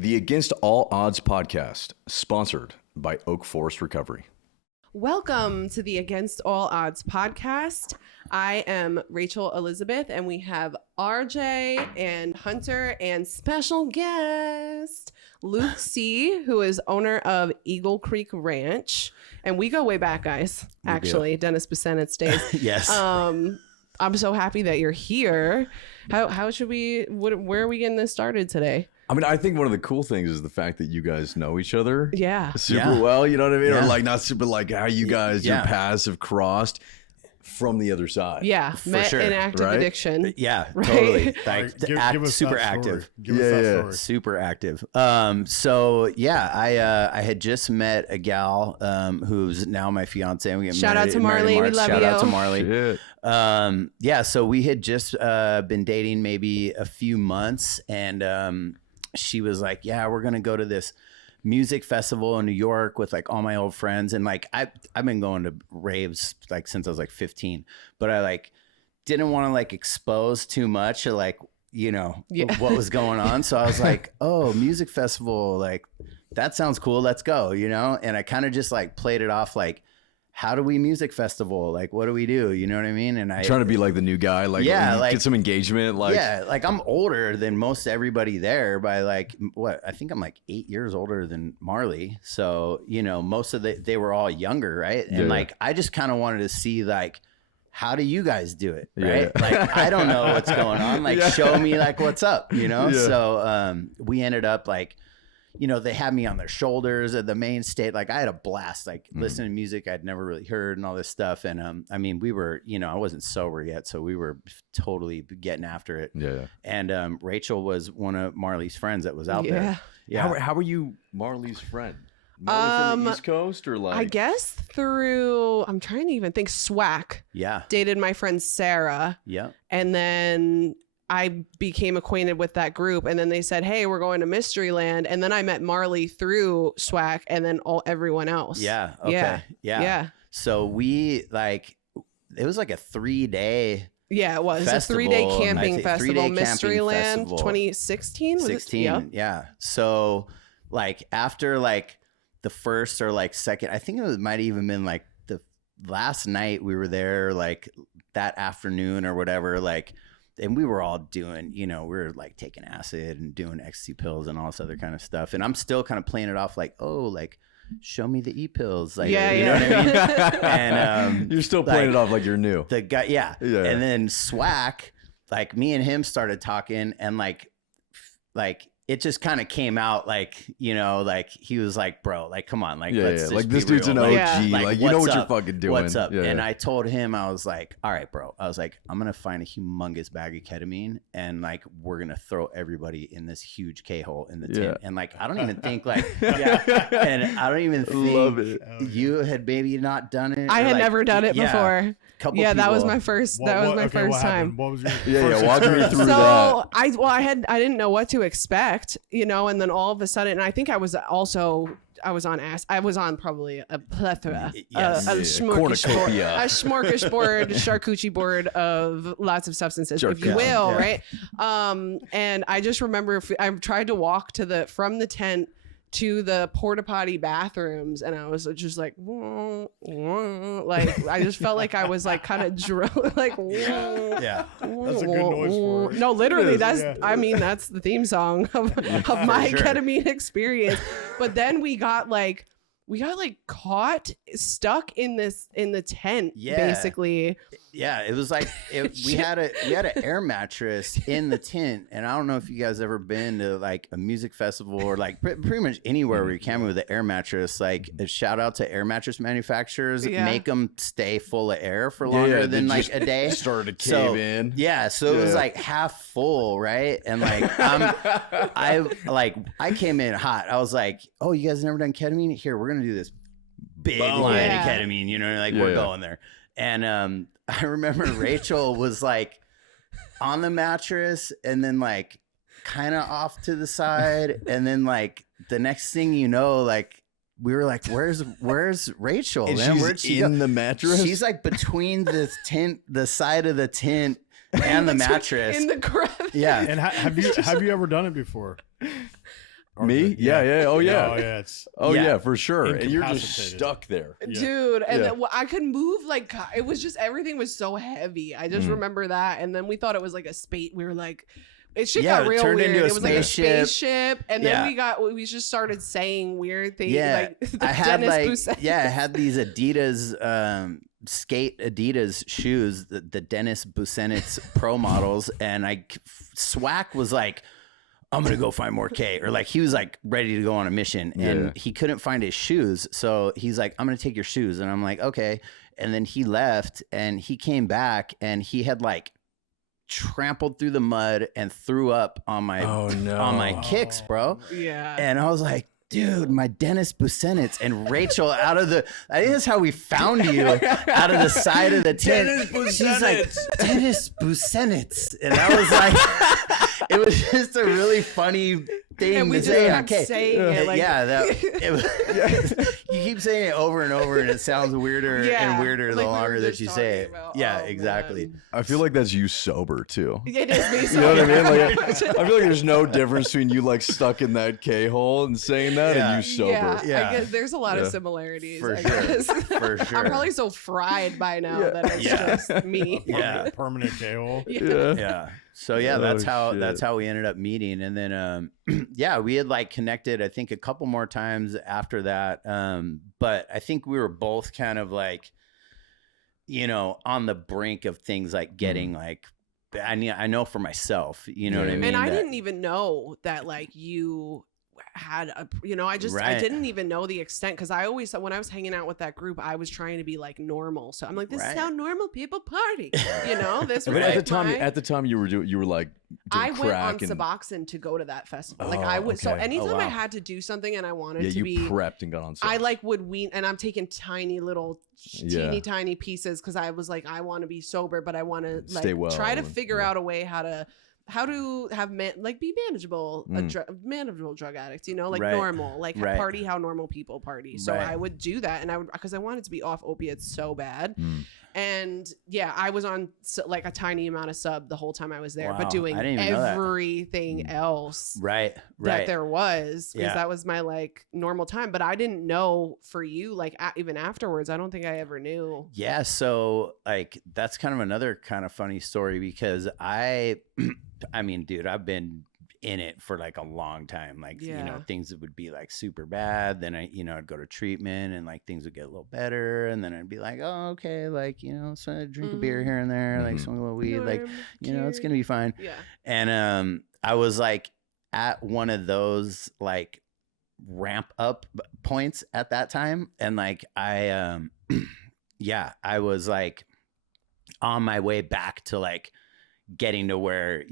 The Against All Odds podcast, sponsored by Oak Forest Recovery. Welcome to the Against All Odds podcast. I am Rachel Elizabeth, and we have RJ and Hunter and special guest Luke C., who is owner of Eagle Creek Ranch. And we go way back, guys. Actually, Dennis Besenet's days. Yes. I'm so happy that you're here. How should we? Where are we getting this started today? I mean, I think one of the cool things is the fact that you guys know each other super well, you know what I mean? Yeah. Or like not super, like how you guys, your paths have crossed from the other side. Yeah, met sure. in active Right? addiction. Yeah, Right? totally. Right, give us super that active. story. Give us that story. Super active. I had just met a gal who's now my fiance, and we get Shout out married, to Marley. married in We March. love Shout you. out to Marley. Shit. So we had just been dating maybe a few months, and she was like, "Yeah, we're gonna go to this music festival in New York with like all my old friends." And like I've been going to raves like since I was like 15, but I like didn't want to like expose too much of like, you know, what was going on. So I was like, "Oh, music festival, like that sounds cool. Let's go," you know? And I kind of just like played it off like, how do we music festival? Like, what do we do? You know what I mean? And I Trying to be like the new guy, like, like, get some engagement. Like, like I'm older than most everybody there by like, I think I'm like 8 years older than Marley. So, you know, most of they were all younger. Right. And like, I just kind of wanted to see like, how do you guys do it? Right. Yeah. Like, I don't know what's going on. Like, show me like what's up, you know? Yeah. So, we ended up like, you know, they had me on their shoulders at the main stage. Like I had a blast, like listening to music I'd never really heard and all this stuff. And I mean, we were, you know, I wasn't sober yet, so we were totally getting after it. Yeah. And Rachel was one of Marley's friends that was out there. Yeah. How are you Marley's friend? Marley from the East Coast or like? I guess through, I'm trying to even think, SWAC. Yeah. Dated my friend Sarah. Yeah. And then I became acquainted with that group. And then they said, hey, we're going to Mysteryland. And then I met Marley through SWAC and then everyone else. Yeah. Okay. Yeah. So we like, it was like a 3-day. Yeah, it was festival, a 3-day camping festival, camping Mysteryland, festival. 2016. Was 16. It? Yep. Yeah. So like after like the first or like second, I think it might even been like the last night we were there, like that afternoon or whatever, like, and we were all doing, you know, we were like taking acid and doing ecstasy pills and all this other kind of stuff. And I'm still kind of playing it off like, oh, like, show me the e-pills. Like, you know what I mean? And you're still playing it off like you're new. The guy, yeah. And then SWAC, like me and him started talking and like it just kind of came out like, you know, like he was like, bro, like, come on, like, let's just like be this dude's real. an Like, OG. Like you know what you're up? fucking doing. What's up? Yeah, And yeah. I told him, I was like, all right, bro. I was like, I'm going to find a humongous bag of ketamine and like, we're going to throw everybody in this huge K-hole in the tent. And like, I don't even think like, and I don't even think you had maybe not done it. I had like, never done it before. Couple that was people. my first. That was my first time. What was your Walk me through So that. I didn't know what to expect, you know, and then all of a sudden, and I think I was on probably a plethora, Yes. a Cornucopia. smorgasbord, charcuterie board of lots of substances, if you will, right? And I just remember I tried to walk from the tent to the porta potty bathrooms, and I was just like, like I just felt like I was like kind of drunk, like Yeah. That's a good noise for it. No, literally, that's Yeah. I mean that's the theme song of my sure. ketamine experience. But then we got caught stuck in the tent, basically. Yeah, it was like we had an air mattress in the tent, and I don't know if you guys ever been to like a music festival or like pretty much anywhere where you can with an air mattress. Like a shout out to air mattress manufacturers, make them stay full of air for longer than like a day. Started to cave in. Yeah, so it was like half full, right? And like I came in hot. I was like, oh, you guys never done ketamine? Here, we're gonna do this big line of ketamine. You know, like we're going there. And I remember Rachel was like on the mattress and then like kind of off to the side. And then like the next thing you know, like we were like, where's Rachel? And man? she's Where'd she in go? the mattress? She's like between the tent, the side of the tent and the mattress. in the crevice. Yeah. And have you ever done it before? Me? Yeah. Oh yeah. It's For sure. And you're just stuck there, dude. And then, I could move like it was just everything was so heavy. I just remember that, and then we thought it was like a space. We were like, it got real weird. It was like a spaceship, and then we just started saying weird things. Yeah, like I had I had these Adidas skate Adidas shoes, the Dennis Busenitz Pro models, and Swack was like, I'm gonna go find more K, or like he was like ready to go on a mission, and he couldn't find his shoes, so he's like, I'm gonna take your shoes, and I'm like, okay. And then he left, and he came back, and he had like trampled through the mud and threw up on my on my kicks, bro. Yeah. And I was like, dude, my Dennis Busenitz, and Rachel I think that's how we found you, out of the side of the tent. She's like, Dennis Busenitz. And I was like, it was just a really funny thing to say. Okay. You keep saying it over and over, and it sounds weirder and weirder the longer that you say it. Exactly. Man. I feel like that's you sober too. It is me sober. You know what I mean? Like, I feel like there's no difference between you like stuck in that K-hole and saying that and you sober. Yeah. I guess there's a lot of similarities. For I sure. guess. For sure. I'm probably so fried by now that it's just me. Permanent K-hole. Yeah. So that's how we ended up meeting. And then we had like connected I think a couple more times after that. But I think we were both kind of like, on the brink of things like getting like, I know for myself, you know what I mean? And I didn't even know that like you had I didn't even know the extent, because I always, when I was hanging out with that group, I was trying to be like normal, so I'm like, this is how normal people party, this was but at the time you were like I went on Suboxone to go to that festival. So anytime I had to do something and I wanted to be prepped and got on Suboxone. I like would wean, and I'm taking tiny little teeny tiny pieces, because I was like, I want to be sober, but I want to like try to figure out a way how to have be manageable, manageable drug addicts, normal, party how normal people party. So I would do that, and because I wanted to be off opiates so bad. And I was on like a tiny amount of sub the whole time I was there, but doing everything else that there was, because that was my like normal time. But I didn't know for you, like even afterwards, I don't think I ever knew. Yeah. So like, that's kind of another kind of funny story, because I mean, dude, I've been in it for like a long time. Like, things that would be like super bad. Then I'd go to treatment, and like things would get a little better. And then I'd be like, oh, okay. Like, so I'd drink a beer here and there, like smoke a little weed, like, it's going to be fine. Yeah. And, I was like at one of those like ramp up points at that time. And like, I was like on my way back to like getting to where,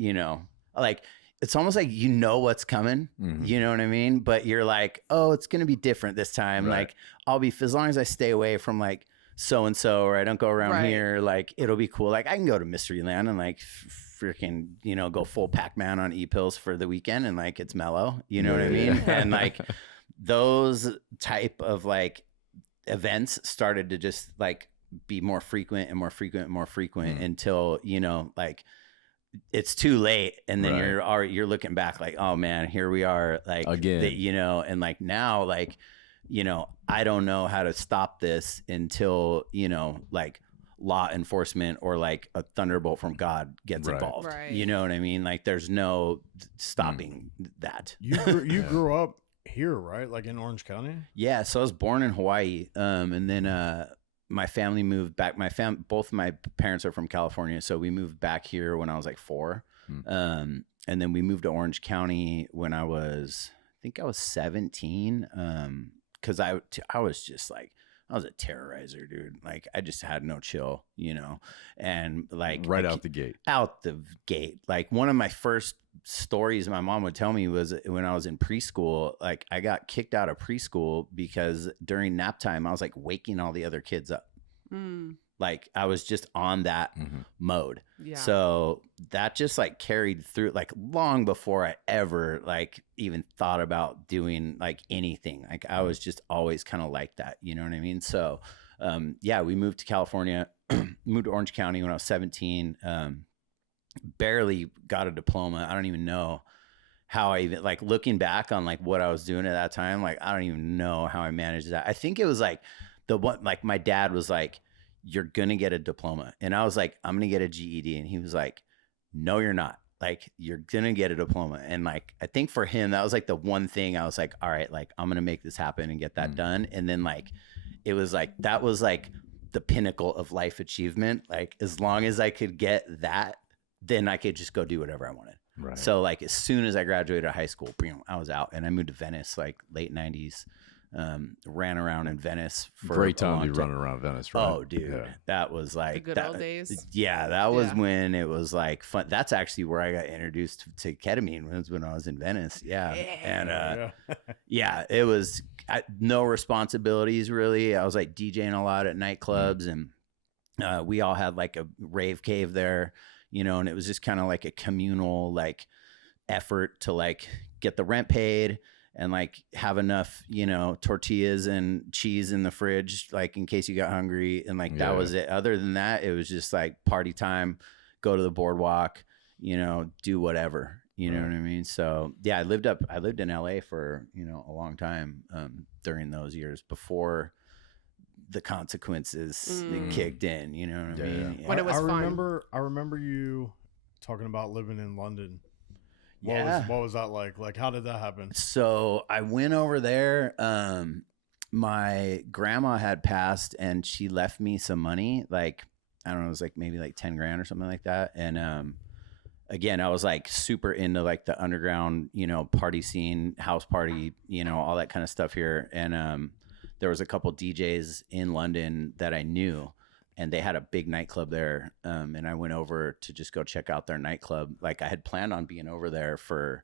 like, it's almost like what's coming, you know what I mean? But you're like, oh, it's going to be different this time. Right. Like, I'll be, as long as I stay away from like so-and-so, or I don't go around here, like, it'll be cool. Like, I can go to Mystery Land and like freaking, go full Pac-Man on e-pills for the weekend, and like, it's mellow, you know what I mean? And like, those type of like events started to just like be more frequent and more frequent and more frequent until, like, it's too late, and then you're looking back like, oh man, here we are, like, again, and like now, like, I don't know how to stop this until like law enforcement or like a thunderbolt from God gets involved. You know what I mean? Like, there's no stopping that. You grew up here, right? Like in Orange County? Yeah, so I was born in Hawaii, and then my family moved back. Both my parents are from California, so we moved back here when I was like 4. And then we moved to Orange County when I was 17. Because I was just like, I was a terrorizer, dude. Like, I just had no chill, and like out the gate. Like, one of my first stories my mom would tell me was when I was in preschool. Like, I got kicked out of preschool because during nap time I was like waking all the other kids up. Like, I was just on that mode. Yeah. So that just like carried through, like, long before I ever like even thought about doing like anything. Like, I was just always kind of like that, you know what I mean? So we moved to California, moved to Orange County when I was 17. Barely got a diploma. I don't even know how I even like looking back on like what I was doing at that time. Like, I don't even know how I managed that. I think it was like the one, like my dad was like, you're going to get a diploma. And I was like, I'm going to get a GED. And he was like, no, you're not. Like, you're going to get a diploma. And like, I think for him, that was like the one thing I was like, all right, like I'm going to make this happen and get that done. And then like, it was like, that was like the pinnacle of life achievement. Like, as long as I could get that, then I could just go do whatever I wanted. Right. So like, as soon as I graduated high school, I was out and I moved to Venice, like late 90s. Ran around in Venice for Great a time long to be running around Venice, right? Oh, dude, that was like The good old days. Yeah, that was when it was like fun. That's actually where I got introduced to ketamine, was when I was in Venice. Yeah, and yeah, it was no responsibilities really. I was like DJing a lot at nightclubs, and we all had like a rave cave there, you know, and it was just kind of like a communal like effort to like get the rent paid and like have enough, you know, tortillas and cheese in the fridge, like in case you got hungry. And like, that was it. Other than that, it was just like party time, go to the boardwalk, you know, do whatever, you know what I mean? So yeah, I lived in LA for, you know, a long time, during those years before the consequences kicked in, you know what I mean? When it was fun. I remember you talking about living in London. What was that like? Like, how did that happen? So I went over there. My grandma had passed and she left me some money. Like, I don't know, it was like maybe like 10 grand or something like that. And, again, I was like super into like the underground, you know, party scene, house party, you know, all that kind of stuff here. And, there was a couple DJs in London that I knew, and they had a big nightclub there. And I went over to just go check out their nightclub. Like, I had planned on being over there for,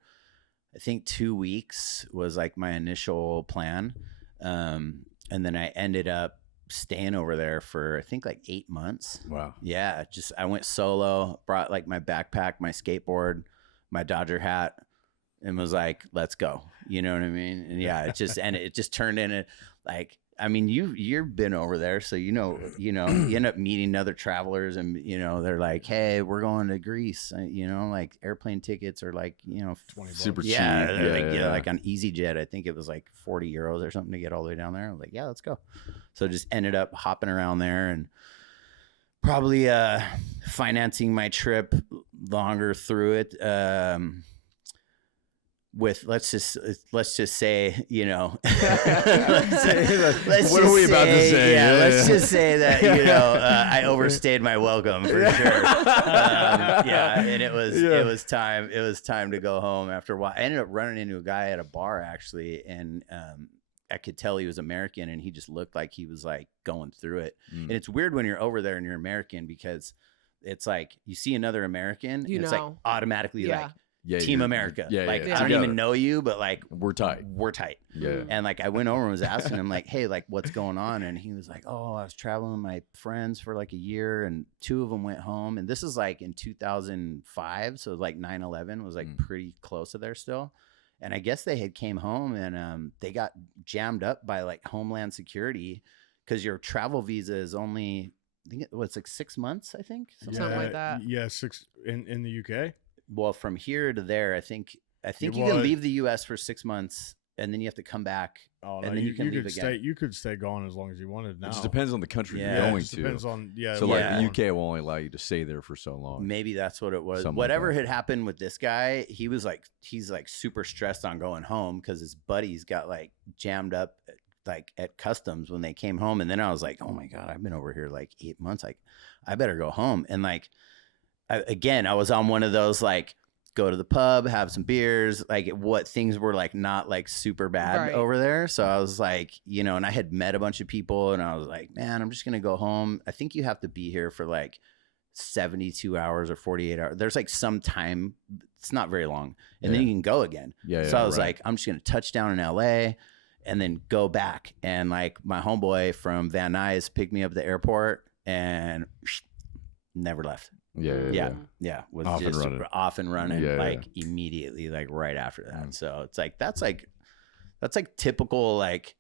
I think 2 weeks was like my initial plan. And then I ended up staying over there for, I think like 8 months. Wow. Yeah. I went solo, brought like my backpack, my skateboard, my Dodger hat, and was like, let's go. You know what I mean? And yeah, it just turned into like, I mean, you've been over there, so you know, you end up meeting other travelers, and you know, they're like, "Hey, we're going to Greece." You know, like airplane tickets are like, you know, $20. Super cheap. Yeah, like on EasyJet, I think it was like 40 euros or something to get all the way down there. I was like, "Yeah, let's go." So just ended up hopping around there and probably financing my trip longer through it. With let's just say, you know, let's what are we about to say? Yeah, let's just say that, you know, I overstayed my welcome for sure. Yeah, and it was time to go home after a while. I ended up running into a guy at a bar actually, and I could tell he was American, and he just looked like he was like going through it. And it's weird when you're over there and you're American, because it's like you see another American, and it's like automatically like, Team America. Like, I don't even know you, but like, we're tight. Yeah. And like, I went over and was asking him like, hey, like, what's going on? And he was like, oh, I was traveling with my friends for like a year, and 2 of them went home. And this is like in 2005. So like 9/11 was like pretty close to there still. And I guess they had came home, and they got jammed up by like Homeland Security, because your travel visa is only, I think it's like 6 months, I think. Something like that. Yeah, 6 in the UK. Well, from here to there, I think you can leave the U.S. for 6 months, and then you have to come back. Oh, no, and then you can leave stay. again. You could stay gone as long as you wanted. Now It just depends on the country Yeah. you're going it to. depends on So like the UK will only allow you to stay there for so long. Maybe that's what it was. Something Whatever like that. had happened with this guy, he's like super stressed on going home, because his buddies got like jammed up like at customs when they came home. And then I was like, oh my God, I've been over here like 8 months. Like, I better go home. And like, I was on one of those like, go to the pub, have some beers, like what things were like not like super bad over there. So I was like, you know, and I had met a bunch of people, and I was like, man, I'm just going to go home. I think you have to be here for like 72 hours or 48 hours. There's like some time, it's not very long. And then you can go again. So I was like, I'm just going to touch down in LA and then go back. And like my homeboy from Van Nuys picked me up at the airport and never left. Yeah. Was off just and running. off and running like immediately, like right after that. So it's like that's like typical, like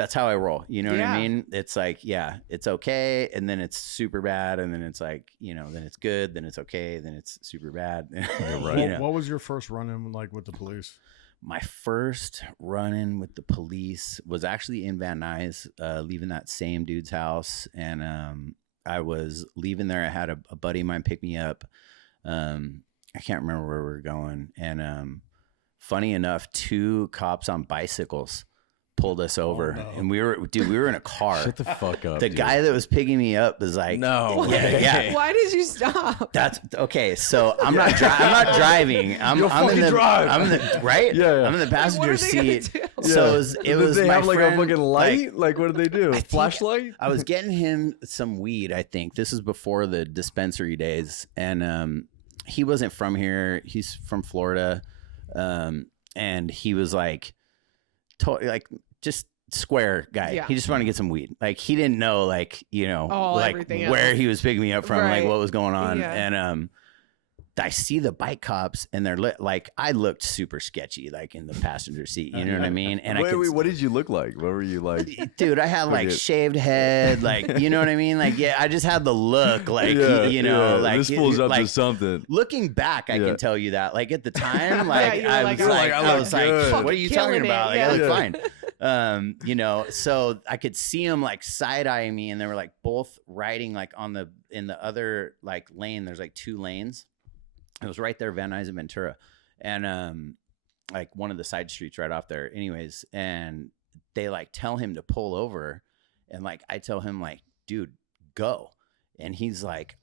that's how I roll. You know what Yeah. I mean? It's like, yeah, it's okay. And then it's super bad. And then it's like, you know, then it's good. Then it's okay. Then it's super bad. right. You know? What was your first run-in like with the police? My first run-in with the police was actually in Van Nuys, leaving that same dude's house. And I was leaving there. I had a buddy of mine pick me up. I can't remember where we were going. And funny enough, 2 cops on bicycles pulled us over. no. And we were in a car. Shut the fuck up. The dude. guy that was picking me up was like, No. yeah. Why did you stop? That's okay. So I'm not driving. I'm in fucking the drive. I'm in the right. Yeah. I'm in the Like, what passenger are they gonna seat. do? So it Did was they my have like friend, a fucking light? like, Like, what did they do? think- Flashlight? I was getting him some weed. I think this is before the dispensary days, and he wasn't from here. He's from Florida, and he was like, just square guy. Yeah. He just wanted to get some weed. Like he didn't know, like, you know, Oh, like everything where else. he was picking me up from, Right. like what was going on, Yeah. and I see the bike cops, and they're like, I looked super sketchy, like in the passenger seat. You know what I mean? And wait, I could, what did you look like? What were you like? dude, I had like Okay. shaved head, like, you know what I mean? Like, yeah, I just had the look, like, Yeah, you know, yeah, like this fool's up like, to something. looking back, I Yeah. can tell you that. Like at the time, like you were I like, was I like, look I was like, good. what are you Killing talking it, about? Like, yeah. I look Yeah. fine. You know, so I could see them like side eyeing me, and they were like both riding like in the other like lane. There's like 2 lanes. It was right there, Van Nuys and Ventura, and like one of the side streets right off there. Anyways, and they like tell him to pull over, and like I tell him like, dude, go, and he's like,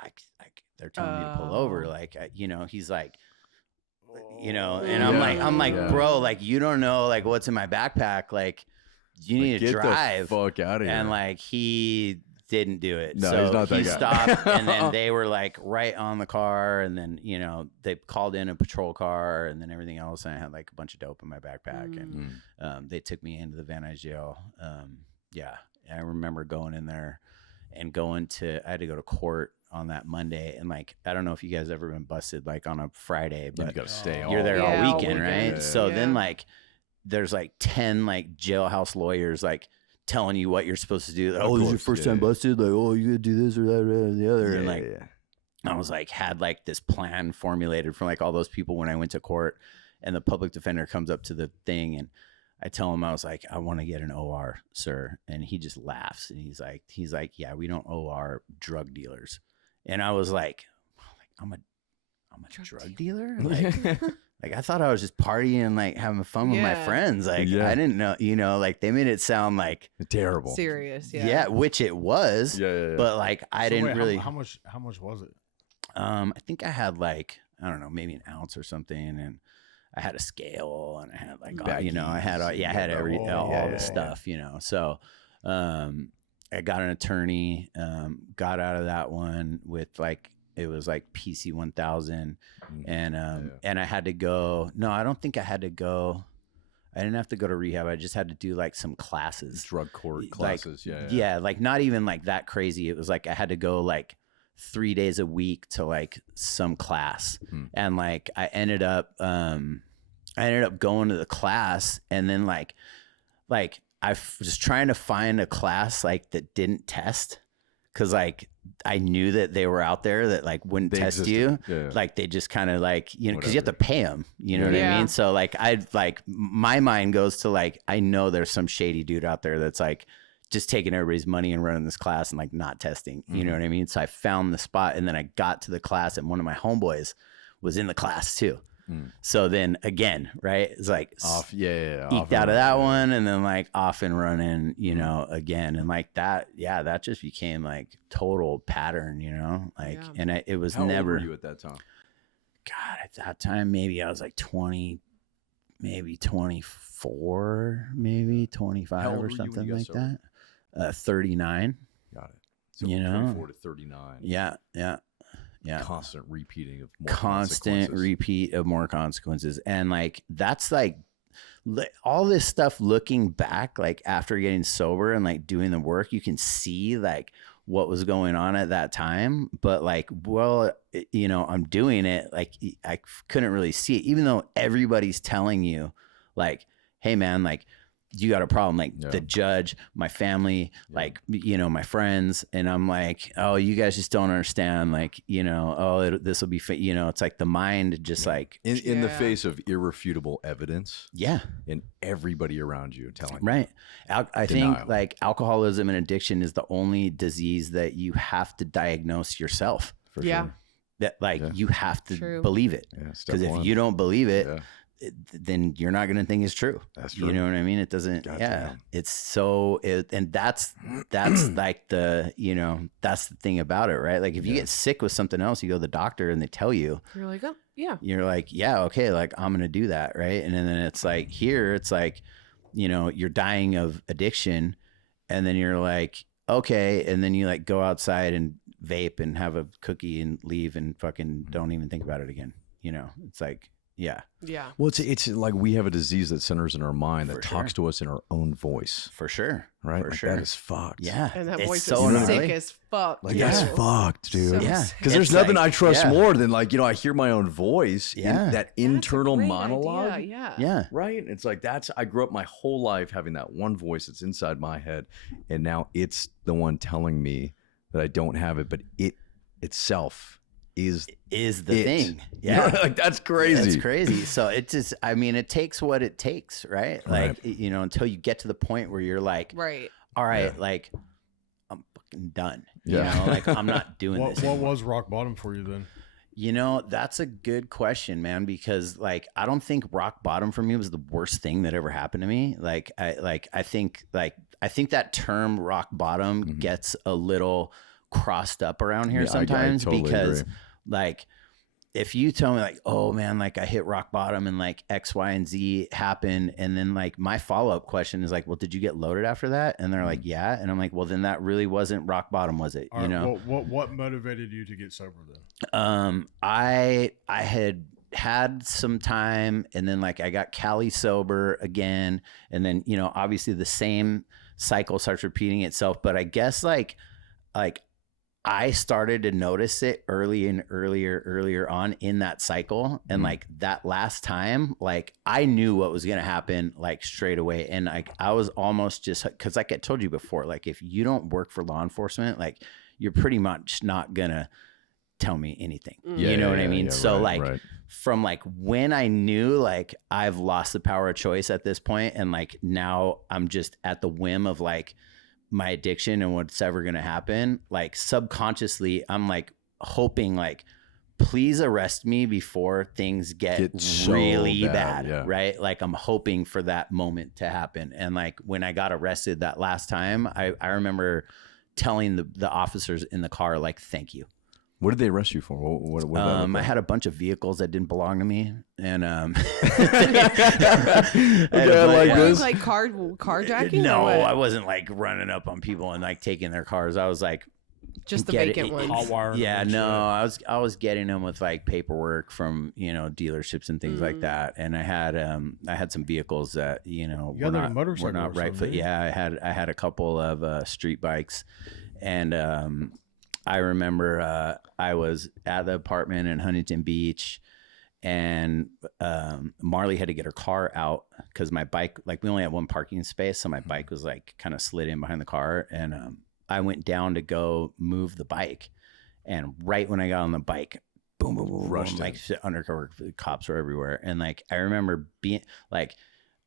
they're telling me to pull over, Oh. like you know, he's like, you know, and I'm like, Yeah. bro, like you don't know like what's in my backpack, like you need to Get drive, the fuck out of here. and like he didn't do it. No, so he's not that he guy. stopped, and then they were like right on the car, and then you know they called in a patrol car, and then everything else. And I had like a bunch of dope in my backpack, and they took me into the Van Nuys jail. Yeah, I remember going in there and I had to go to court on that Monday, and like I don't know if you guys ever been busted like on a Friday, you but gotta stay you're all there Yeah, all all weekend, weekend. right? Yeah. So then Yeah. like there's like 10 like jailhouse lawyers like telling you what you're supposed to do. Like, Of oh, this is your course, first yeah, time yeah. busted. Like, oh, you gotta do this or that or the other. Yeah, And like yeah. I was like had like this plan formulated for like all those people when I went to court, and the public defender comes up to the thing, and I tell him, I was like, I want to get an OR, sir. And he just laughs, and he's like, yeah, we don't OR drug dealers. And I was like I'm a drug dealer? Like I thought I was just partying, like having fun with my Yeah. friends. Like Yeah. I didn't know, you know, like they made it sound like, Terrible. Serious, yeah, yeah. which it was, Yeah. but like I So didn't wait, really. How much was it? I think I had like, I don't know, maybe an ounce or something, and I had a scale, and I had like, all, you know, I had all, Baggies, I had you got all all- the stuff, you know. So, I got an attorney, got out of that one with like, it was like PC 1000, and I had to go. No, I don't think I had to go. I didn't have to go to rehab. I just had to do like some classes, Drug court like, classes. yeah, like not even like that crazy. It was like I had to go like 3 days a week to like some class, and like I ended up going to the class, and then like I was trying to find a class like that didn't test, because like I knew that they were out there that like wouldn't They test existed. you. Yeah. Like they just kind of like, you know, because you have to Whatever. pay them, you know what I Yeah. mean? So like my mind goes to like, I know there's some shady dude out there that's like just taking everybody's money and running this class and like not testing, you know what I mean? So I found the spot, and then I got to the class, and one of my homeboys was in the class too. So then again, right, it's like Off. Yeah. eked out of that one, and then like off and running, you know, again, and like that, yeah, that just became like total pattern, you know, like, Yeah. and it was How never. old were you at that time? God, at that time, maybe I was like 20, maybe 24, maybe How 25 old or were you when something you got like sober? that. 39. Got it. So You know? 24 to 39. Yeah. Constant repeating of more Constant consequences. repeat of more consequences. And like, that's like all this stuff looking back, like after getting sober and like doing the work, you can see like what was going on at that time. But like, well, you know, I'm doing it. Like I couldn't really see it, even though everybody's telling you like, hey man, like you got a problem. Like the judge, my family, like, you know, my friends. And I'm like, oh, you guys just don't understand. Like, you know, oh, this will be, you know, it's like the mind just like. In the face of irrefutable evidence. Yeah. And everybody around you telling Right. I Denial. think like alcoholism and addiction is the only disease that you have to diagnose yourself. For Yeah. sure. That like you have to True. believe it. Yeah, step Because if one. you don't believe it, Yeah. then you're not going to think it's true. That's true. You know what I mean? It doesn't. Goddamn. It's so. And that's like the, you know, that's the thing about it, right? Like if you get sick with something else, you go to the doctor and they tell you. You're like, oh yeah. You're like, yeah, okay, like I'm going to do that, right? And then it's like here, it's like, you know, you're dying of addiction, and then you're like, okay, and then you like go outside and vape and have a cookie and leave and fucking don't even think about it again. You know, it's like. Yeah. Yeah. Well, it's like we have a disease that centers in our mind that For talks to us in our own voice. For sure. Right? For Like, sure. that is fucked. Yeah. And that It's voice so is gnarly. sick as fuck. Like, Yeah. that's fucked, dude. So Yeah. sick. Because there's It's nothing like- I trust yeah. more than, like, you know, I hear my own voice. Yeah. That That's a internal great monologue. idea, Yeah. Yeah. Right? It's like I grew up my whole life having that one voice that's inside my head. And now it's the one telling me that I don't have it, but it itself is The it. thing. You know, Yeah. like that's crazy. It's crazy. So it just, I mean, it takes what it takes, right? Like, Right. you know, until you get to the point where you're like, Right. all right, like I'm fucking done. You Yeah. know, like I'm not doing What this. what anymore. was rock bottom for you then? You know, that's a good question, man, because like I don't think rock bottom for me was the worst thing that ever happened to me. I think that term rock bottom gets a little crossed up around here Yeah, I sometimes totally because agree. like if you tell me like, oh man, like I hit rock bottom and like X, Y, and Z happened, and then like my follow-up question is like, well, did you get loaded after that? And they're like, yeah. And I'm like, well, then that really wasn't rock bottom, was it? All You right, know? what motivated you to get sober then? I had some time, and then like I got Cali sober again, and then, you know, obviously the same cycle starts repeating itself, but I guess like I started to notice it earlier on in that cycle. And like that last time, like I knew what was going to happen like straight away. And like, I was almost just, cause like I told you before, like if you don't work for law enforcement, like you're pretty much not going to tell me anything. You know what I mean? yeah, So right, like right. from like when I knew like I've lost the power of choice at this point, and like now I'm just at the whim of like my addiction and what's ever going to happen, like subconsciously I'm like hoping like please arrest me before things get so really bad, bad, yeah. right? Like I'm hoping for that moment to happen. And like when I got arrested that last time, I remember telling the officers in the car like, thank you. What did they arrest you for? What did that look I like? had a bunch of vehicles that didn't belong to me, and Okay, I like Were you this. like carjacking? no, or what? I wasn't like running up on people and like taking their cars. I was like, Just the get it- vacant ones. Hot wire. yeah, and no, shit. I was getting them with like paperwork from, you know, dealerships and things like that. And I had some vehicles that, you know, You got like a motorcycle were not or right something, foot. didn't you? Yeah, I had a couple of street bikes, and I remember I was at the apartment in Huntington Beach, and Marley had to get her car out because my bike, like we only had one parking space, so my bike was like kind of slid in behind the car, and I went down to go move the bike, and right when I got on the bike, boom, boom, boom, Rushed boom, in. like undercover cops were everywhere, and like I remember being like,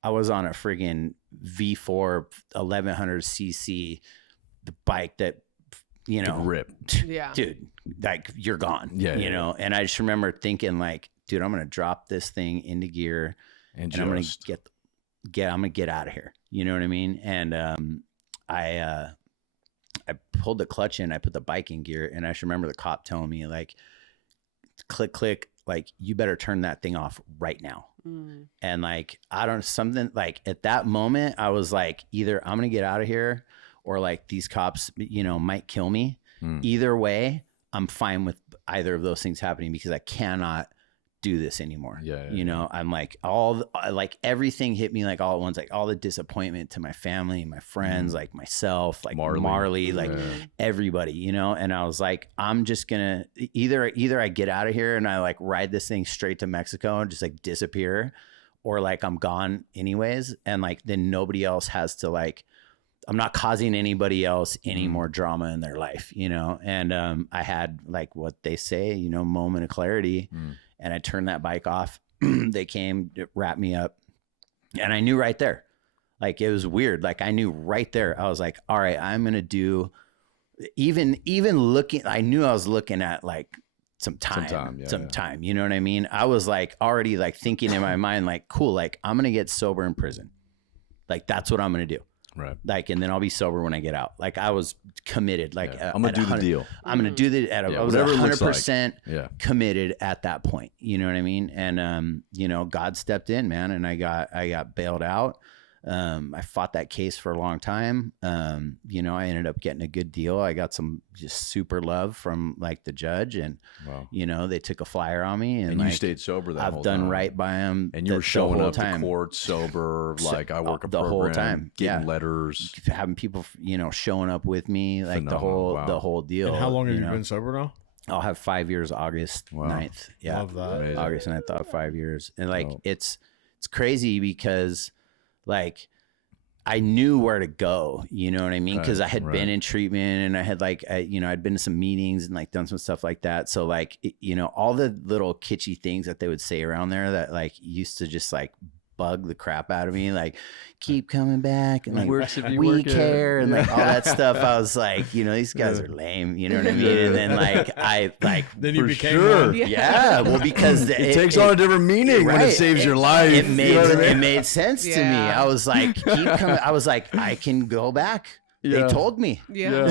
I was on a friggin' V4 1100cc, the bike that, you know, Rip. Yeah. dude, like you're gone. Yeah, you yeah, know. And I just remember thinking like, dude, I'm gonna drop this thing into gear, And I'm gonna just I'm gonna get out of here. You know what I mean? And I pulled the clutch in, I put the bike in gear, and I just remember the cop telling me like, click, click, like you better turn that thing off right now. And like something like at that moment I was like, either I'm gonna get out of here, or like these cops, you know, might kill me. Either way, I'm fine with either of those things happening because I cannot do this anymore. Yeah, you know, I'm like like everything hit me like all at once, like all the disappointment to my family, my friends, like myself, like Marley, like everybody, you know. And I was like, I'm just gonna either I get out of here and I like ride this thing straight to Mexico and just like disappear, or like I'm gone anyways. And like, then nobody else has to like, I'm not causing anybody else any more drama in their life, you know? And I had like what they say, you know, moment of clarity. And I turned that bike off. They came to wrap me up. And I knew right there, like, it was weird. Like I knew right there, I was like, all right, I'm going to do even looking, I knew I was looking at like some time, you know what I mean? I was like already like thinking in my mind, like, cool, like I'm going to get sober in prison. Like, that's what I'm going to do. Right. Like, and then I'll be sober when I get out. Like I was committed. Like I'm going to do the deal. I'm going to do the, I was 100% committed at that point. You know what I mean? And, you know, God stepped in, man. And I got bailed out. I fought that case for a long time. You know, I ended up getting a good deal. I got some just super love from like the judge, and you know, they took a flyer on me, and like, you stayed sober that whole time. I've done right by him, and you were showing up to court sober. Like I work a program, whole time, getting letters, having people, you know, showing up with me, like the whole deal. And how long have you been sober now? I'll have 5 years, August 9th. Yeah, love that. Amazing. August 9th, I'll have 5 years, and like it's crazy because like I knew where to go, you know what I mean? Because I had been in treatment, and I had like, you know, I'd been to some meetings and like done some stuff like that. So like, you know, all the little kitschy things that they would say around there that like used to just like bug the crap out of me, like keep coming back and like we care and like all that stuff. I was like, you know, these guys are lame, you know what I mean? And then like I like then you became sure. well, because it takes on a different meaning when it saves your life. It made sense to me. I was like, keep coming. I was like, I can go back. They told me. Yeah.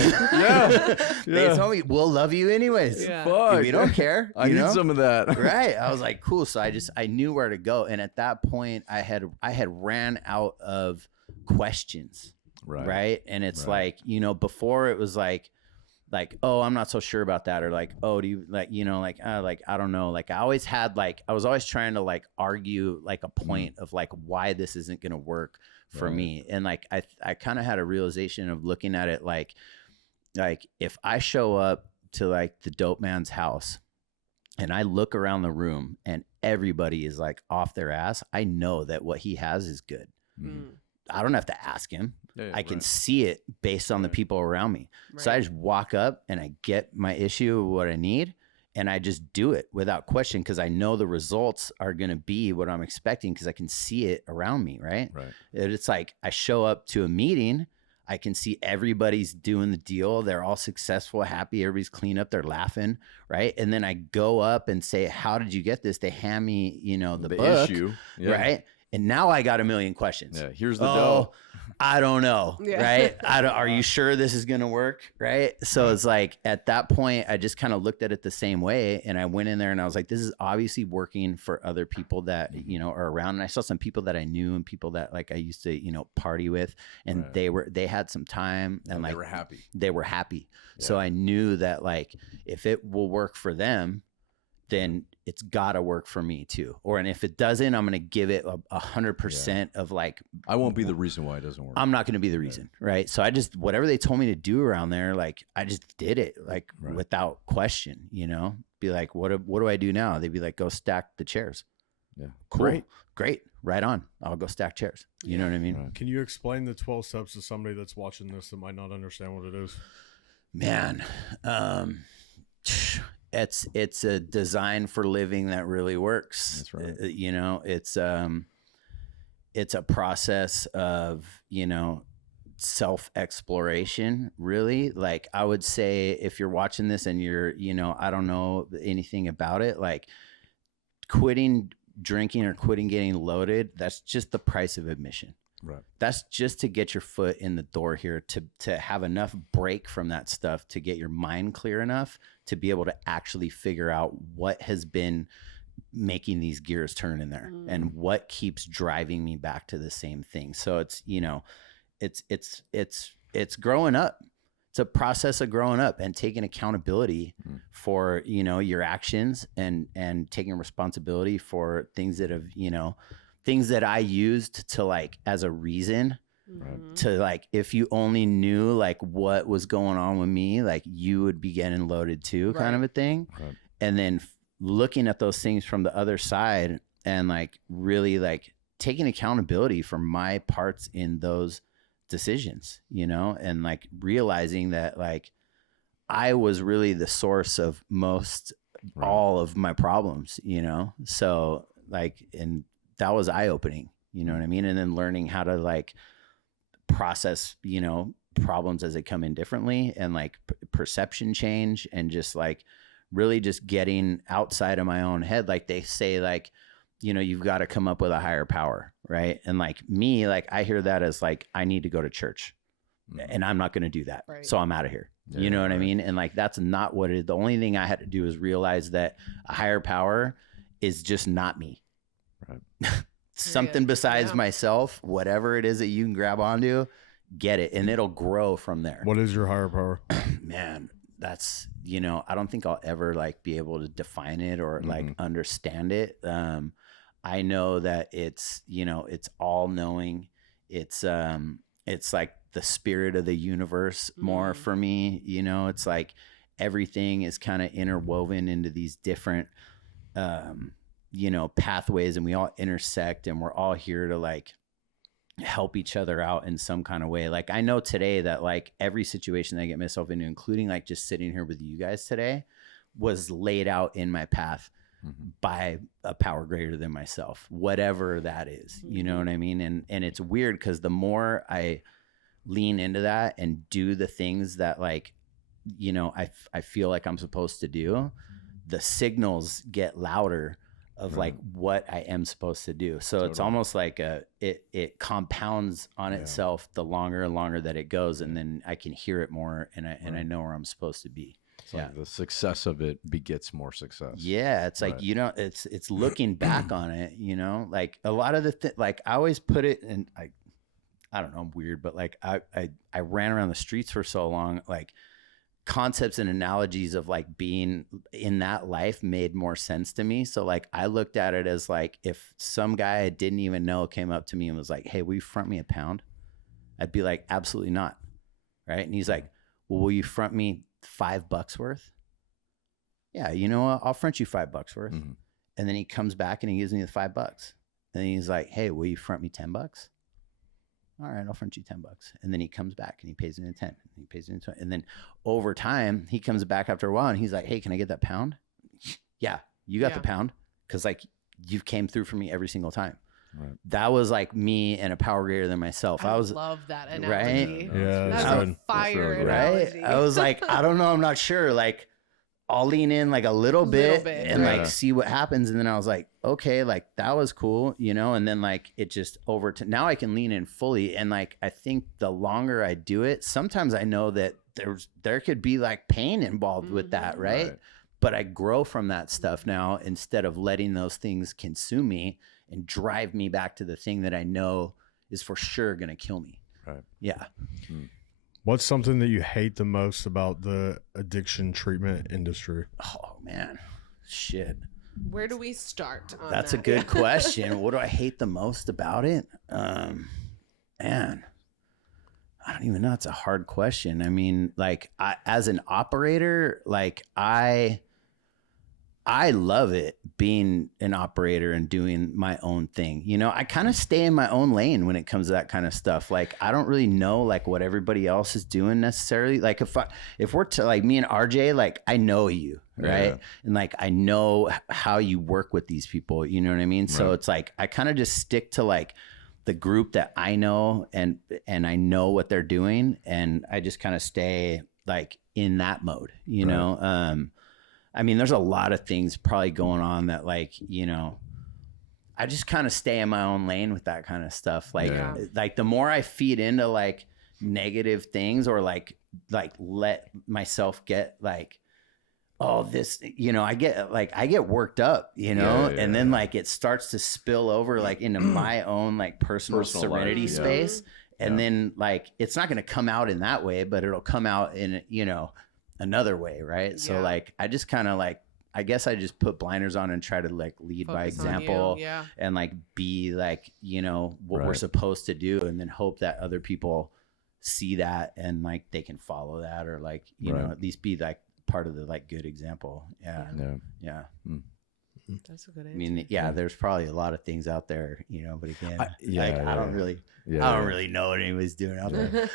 They told me, we'll love you anyways. Fuck. We don't care. I need some of that. Right. I was like, cool. So I knew where to go. And at that point I had ran out of questions. Right. And it's like, you know, before it was like, oh, I'm not so sure about that. Or like, oh, do you like, you know, like, I don't know. Like I was always trying to like argue like a point of like why this isn't going to work for me. And like, I kind of had a realization of looking at it like if I show up to like the dope man's house and I look around the room and everybody is like off their ass, I know that what he has is good. I don't have to ask him. I can see it based on the people around me. So I just walk up and I get my issue of what I need, and I just do it without question, because I know the results are going to be what I'm expecting because I can see it around me, right? It's like I show up to a meeting, I can see everybody's doing the deal. They're all successful, happy, everybody's clean up, they're laughing, right? And then I go up and say, how did you get this? They hand me, you know, the book, issue, right? And now I got a million questions. Here's the dough. I don't know, right? Are you sure this is going to work, right? So it's like at that point, I just kind of looked at it the same way, and I went in there and I was like, this is obviously working for other people that, you know, are around. And I saw some people that I knew and people that like I used to, you know, party with, and they had some time and like they were happy. So I knew that like if it will work for them, then it's gotta work for me too. And if it doesn't, I'm gonna give it 100% of like, I won't be the reason why it doesn't work. I'm not gonna be the reason, right? So I just, whatever they told me to do around there, like I just did it like without question, you know? Be like, what do I do now? They'd be like, go stack the chairs. Cool. Great. Right on. I'll go stack chairs. You know what I mean? Can you explain the 12 steps to somebody that's watching this that might not understand what it is? Man, it's a design for living that really works. That's right. You know, it's a process of, you know, self-exploration, really. Like I would say if you're watching this and you're, you know, I don't know anything about it, like quitting drinking or quitting getting loaded, that's just the price of admission. That's just to get your foot in the door here, to have enough break from that stuff to get your mind clear enough to be able to actually figure out what has been making these gears turn in there and what keeps driving me back to the same thing. So it's, you know, it's growing up. It's a process of growing up and taking accountability for, you know, your actions and taking responsibility for things that have, you know, things that I used to like as a reason to like, if you only knew like what was going on with me, like you would be getting loaded too, kind of a thing. And then looking at those things from the other side and like really like taking accountability for my parts in those decisions, you know, and like realizing that like I was really the source of most all of my problems, you know? So like, and that was eye opening, you know what I mean? And then learning how to like process, you know, problems as they come in differently, and like perception change, and just like really just getting outside of my own head. Like they say, like, you know, you've got to come up with a higher power, right? And like me, like I hear that as like, I need to go to church and I'm not going to do that. Right. So I'm out of here. You know what I mean? And like, that's not what it is. The only thing I had to do is realize that a higher power is just not me. Right. Something besides myself, whatever it is that you can grab onto, get it. And it'll grow from there. What is your higher power? Man, that's, you know, I don't think I'll ever like be able to define it or like understand it. I know that it's, you know, it's all knowing. It's like the spirit of the universe more for me. You know, it's like everything is kind of interwoven into these different, you know, pathways, and we all intersect, and we're all here to like help each other out in some kind of way. Like I know today that like every situation that I get myself into, including like just sitting here with you guys today, was laid out in my path by a power greater than myself, whatever that is. You know what I mean? And it's weird because the more I lean into that and do the things that like, you know, I feel like I'm supposed to do, the signals get louder of like what I am supposed to do. So it's almost like it compounds on itself the longer and longer that it goes, and then I can hear it more, and I know where I'm supposed to be. It's like the success of it begets more success. Yeah, it's like, you know, it's looking back on it, you know, like a lot of the like I always put it in, I don't know, I'm weird, but like I ran around the streets for so long, like concepts and analogies of like being in that life made more sense to me. So like I looked at it as like, if some guy I didn't even know came up to me and was like, hey, will you front me a pound? I'd be like, absolutely not. Right. And he's like, well, will you front me $5 worth? Yeah, you know what? I'll front you $5 worth. And then he comes back and he gives me the $5. And he's like, hey, will you front me $10? All right, I'll front you $10. And then he comes back and he pays me a 10. And he pays me a 20. And then over time, he comes back after a while and he's like, hey, can I get that pound? Yeah, you got the pound. Cause like you came through for me every single time. Right. That was like me and a power greater than myself. I love that analogy. Right? Yeah, that's a fire analogy. Right? I was like, I don't know, I'm not sure. Like I'll lean in like a little bit and like see what happens. And then I was like, okay, like that was cool, you know? And then like it just over to now I can lean in fully. And like, I think the longer I do it, sometimes I know that there could be like pain involved with that. Right? But I grow from that stuff now, instead of letting those things consume me and drive me back to the thing that I know is for sure going to kill me. Right. Yeah. What's something that you hate the most about the addiction treatment industry? Oh man, shit. Where do we start on That's that? a good question. What do I hate the most about it? Man, I don't even know. It's a hard question. I mean, like as an operator, like I love it being an operator and doing my own thing. You know, I kind of stay in my own lane when it comes to that kind of stuff. Like, I don't really know like what everybody else is doing necessarily. Like if we're to like me and RJ, like I know you, right? Yeah. And like, I know how you work with these people, you know what I mean? Right. So it's like, I kind of just stick to like the group that I know and I know what they're doing. And I just kind of stay like in that mode, you know? I mean, there's a lot of things probably going on that like, you know, I just kind of stay in my own lane with that kind of stuff. Like, like the more I feed into like negative things or like let myself get like, oh, this, you know, I get worked up, you know, and then like it starts to spill over like into my own like personal serenity life, space. And then like, it's not going to come out in that way, but it'll come out in, you know, another way. Right. So like, I just kind of like, I guess I just put blinders on and try to like lead by example and like be like, you know, what we're supposed to do, and then hope that other people see that and like they can follow that, or like, you know, at least be like part of the like good example. Yeah. That's a good answer. I mean, yeah, there's probably a lot of things out there, you know, but again, I don't really know what anybody's doing out there.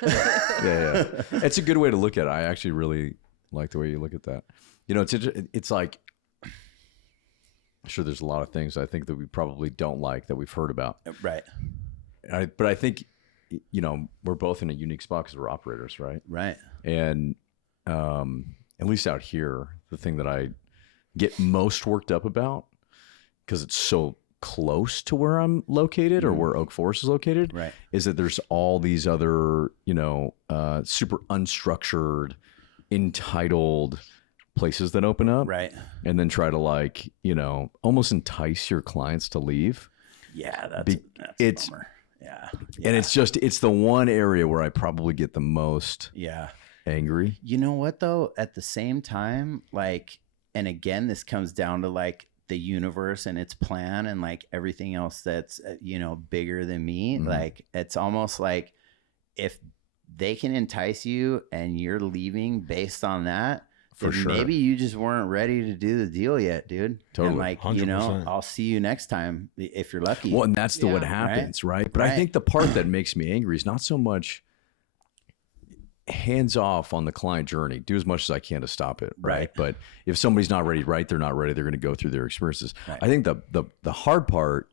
Yeah. It's a good way to look at it. I actually really like the way you look at that. You know, it's like, I'm sure there's a lot of things I think that we probably don't like that we've heard about. Right. But I think, you know, we're both in a unique spot because we're operators, right? Right. And at least out here, the thing that I get most worked up about, because it's so close to where I'm located or where Oak Forest is located, right, is that there's all these other, you know, super unstructured, entitled places that open up, right, and then try to, like, you know, almost entice your clients to leave. Yeah, that's a bummer. Yeah. And it's the one area where I probably get the most angry. You know what though? At the same time, like, and again, this comes down to like the universe and its plan and like everything else that's, you know, bigger than me. Mm-hmm. Like, it's almost like if they can entice you and you're leaving based on that, For then sure. maybe you just weren't ready to do the deal yet, dude. Totally. And like, you know, 100%. I'll see you next time if you're lucky. Well, and that's what Yeah. happens, right? But I Right. think the part that makes me angry is not so much hands off on the client journey. Do as much as I can to stop it, right? Right. But if somebody's not ready, right, they're not ready. They're going to go through their experiences. Right. I think the hard part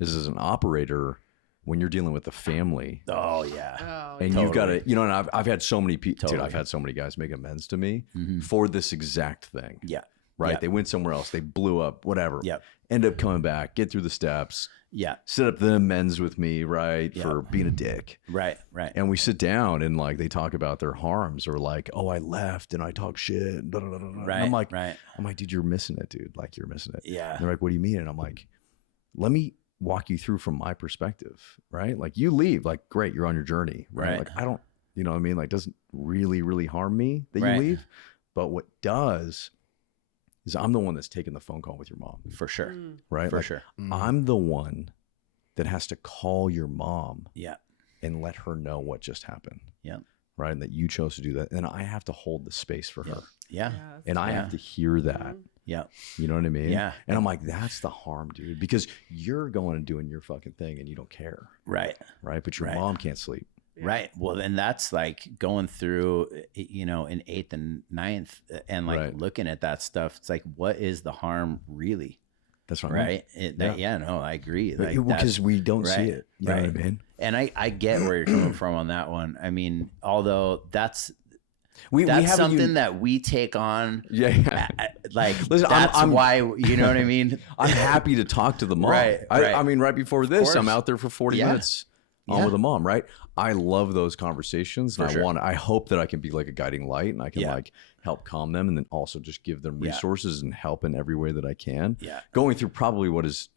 is, as an operator, when you're dealing with a family. Oh yeah. Oh, And you've got to, you know, and I've had so many people, dude, Totally. I've had so many guys make amends to me Mhm. for this exact thing. Yeah. Right. Yep. They went somewhere else. They blew up, whatever. Yep. End up coming back, get through the steps, Yeah. set up the amends with me, right, Yep. for being a dick. Right. Right. And we sit down and like they talk about their harms, or like, oh, I left and I talk shit. And da, da, da, da, da. Right. And I'm right. like, dude, you're missing it, dude. Like, you're missing it. Yeah. And they're like, what do you mean? And I'm like, let me walk you through from my perspective, right? Like, you leave, like, great, you're on your journey, right? Right. Like, I don't, you know what I mean? Like, doesn't really harm me that Right. you leave. But what does is I'm the one that's taking the phone call with your mom, For sure. Mm. right? For Like, sure. I'm the one that has to call your mom Yeah. and let her know what just happened. Yeah. Right. And that you chose to do that. And I have to hold the space for her. Yeah. And I have to hear that. Yeah. You know what I mean? Yeah. And I'm like, that's the harm, dude, because you're going and doing your fucking thing and you don't care. Right. Right. But your Right. mom can't sleep. Right. Well, then that's like going through, you know, in 8th and 9th and like Right. looking at that stuff. It's like, what is the harm really? That's what I mean. Right. Yeah. No, I agree. Like, Because we don't see right, it. You know right. what I mean? and I get where you're coming from on that one. I mean, although that's We that's have something that we take on. Yeah. Like, Listen, that's I'm why, you know what I mean? I'm happy to talk to the mom. Right, right. I mean, right before this, course. I'm out there for 40 Yeah. minutes on Yeah. with the mom, right? I love those conversations. And For sure. I hope that I can be like a guiding light and I can Yeah. like help calm them, and then also just give them Yeah. resources and help in every way that I can. Yeah. Going through probably what is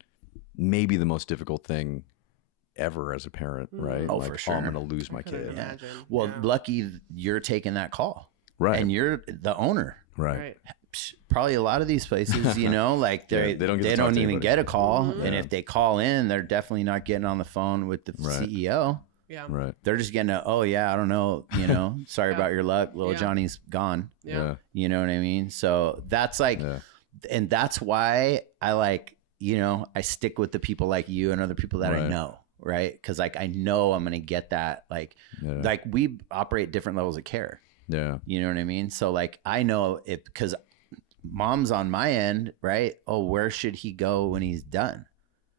maybe the most difficult thing ever as a parent, right? Oh, like, for sure. I'm going to lose my I couldn't kid. imagine. Well, Yeah. lucky you're taking that call. Right. And you're the owner. right. Psh, probably a lot of these places, you know, like Yeah, they don't get to talk to even anybody. get a call. Mhm. And Yeah. if they call in, they're definitely not getting on the phone with the Right. CEO. Yeah. Right. They're just getting a, oh yeah, I don't know, you know, sorry Yeah. about your luck. Little Yeah. Johnny's gone. Yeah. You know what I mean? So that's like, Yeah. and that's why I like, you know, I stick with the people like you and other people that I Right. know. Right. Cause like, I know I'm going to get that. Like we operate different levels of care. Yeah. You know what I mean? So like, I know it because mom's on my end, right? Oh, where should he go when he's done?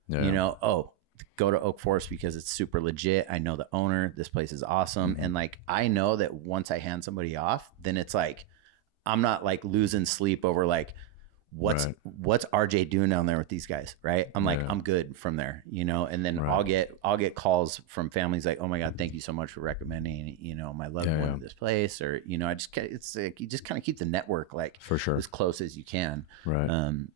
Yeah. You know, oh, go to Oak Forest because it's super legit. I know the owner. This place is awesome. Mm-hmm. And like, I know that once I hand somebody off, then it's like, I'm not like losing sleep over like, what's RJ doing down there with these guys, right? I'm like, Yeah. I'm good from there, you know. And then Right. I'll get calls from families like, oh my God, thank you so much for recommending, you know, my loved Yeah, one yeah. to this place, or you know, it's like you just kind of keep the network like For sure. as close as you can, Right. and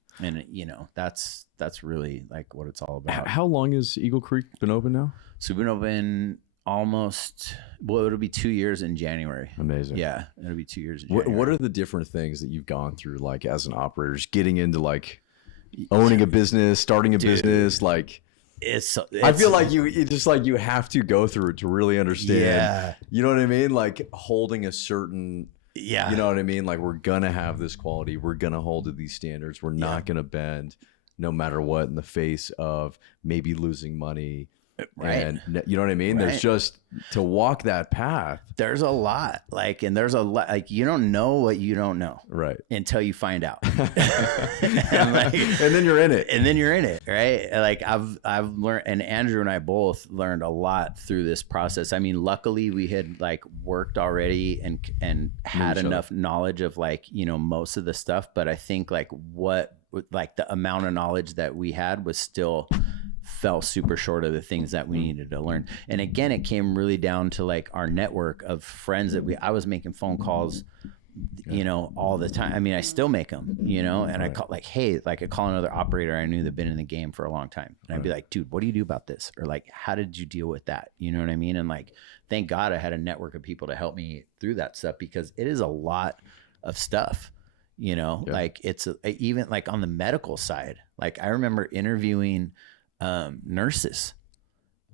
you know, that's really like what it's all about. How long has Eagle Creek been open now? So we've been open almost, well, it'll be 2 years in January. Amazing. Yeah, it'll be 2 years in What January. are the different things that you've gone through, like as an operator, just getting into like owning a business, starting a business? Like, I feel like you just like you have to go through it to really understand. Yeah. You know what I mean? Like holding a certain, yeah, you know what I mean? Like, we're gonna have this quality, we're gonna hold to these standards, we're not gonna bend. no matter what, in the face of maybe losing money. Right. And you know what I mean? Right. There's just to walk that path. There's a lot, like, and there's a lot, like, you don't know what you don't know, Right. until you find out. and then you're in it. And then you're in it, right? Like I've learned, and Andrew and I both learned a lot through this process. I mean, luckily we had like worked already and had enough knowledge of like, you know, most of the stuff. But I think like the amount of knowledge that we had was still fell super short of the things that we needed to learn. And again, it came really down to like our network of friends that I was making phone calls, you know, all the time. I mean, I still make them, you know, and I call like, hey, like I call another operator I knew that'd been in the game for a long time. And I'd be like, dude, what do you do about this? Or like, how did you deal with that? You know what I mean? And like, thank God I had a network of people to help me through that stuff, because it is a lot of stuff, you know, like it's even like on the medical side. Like I remember interviewing nurses.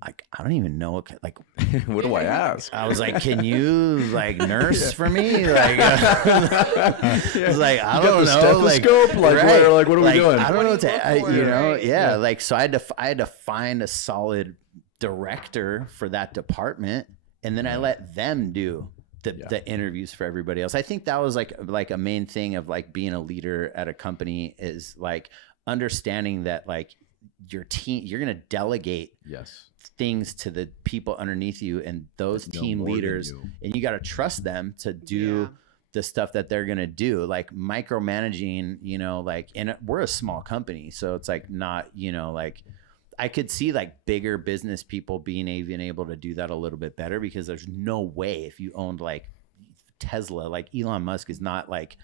Like I don't even know like what do I ask? I was like, can you like nurse for me? Like I was like, I don't know, stethoscope? Like what are we doing? I don't know what to, you know, right? like so I had to find a solid director for that department, and then I let them do the interviews for everybody else. I think that was like a main thing of like being a leader at a company, is like understanding that like your team, you're going to delegate things to the people underneath you and those team leaders, and you got to trust them to do the stuff that they're going to do. Like micromanaging, you know, like, and we're a small company, so it's like not, you know, like I could see like bigger business people being even able to do that a little bit better, because there's no way if you owned like Tesla, like Elon Musk is not like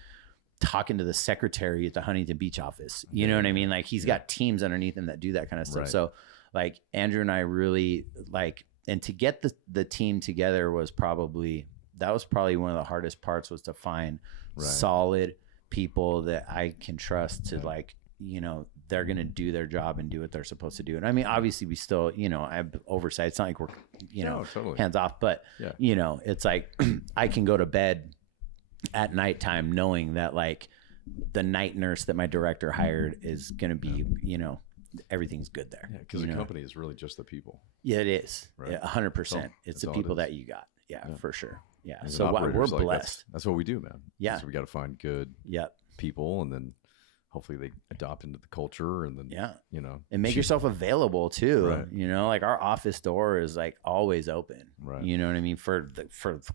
talking to the secretary at the Huntington Beach office. You know what I mean? Like he's got teams underneath him that do that kind of stuff. Right. So like Andrew and I really like, and to get the team together was probably one of the hardest parts, was to find solid people that I can trust to like, you know, they're going to do their job and do what they're supposed to do. And I mean, obviously we still, you know, I have oversight. It's not like we're, you know, hands off, but you know, it's like I can go to bed at nighttime knowing that like the night nurse that my director hired is going to be, you know, everything's good there. Yeah, because the company is really just the people. Yeah, it is. Right? Yeah, 100%. It's the people that you got. Yeah, for sure. Yeah. As so we're like, blessed. That's what we do, man. Yeah. So we got to find good people, and then hopefully they adopt into the culture, and then, you know, and make yourself available too. Right. You know, like our office door is like always open, right? You know what I mean? For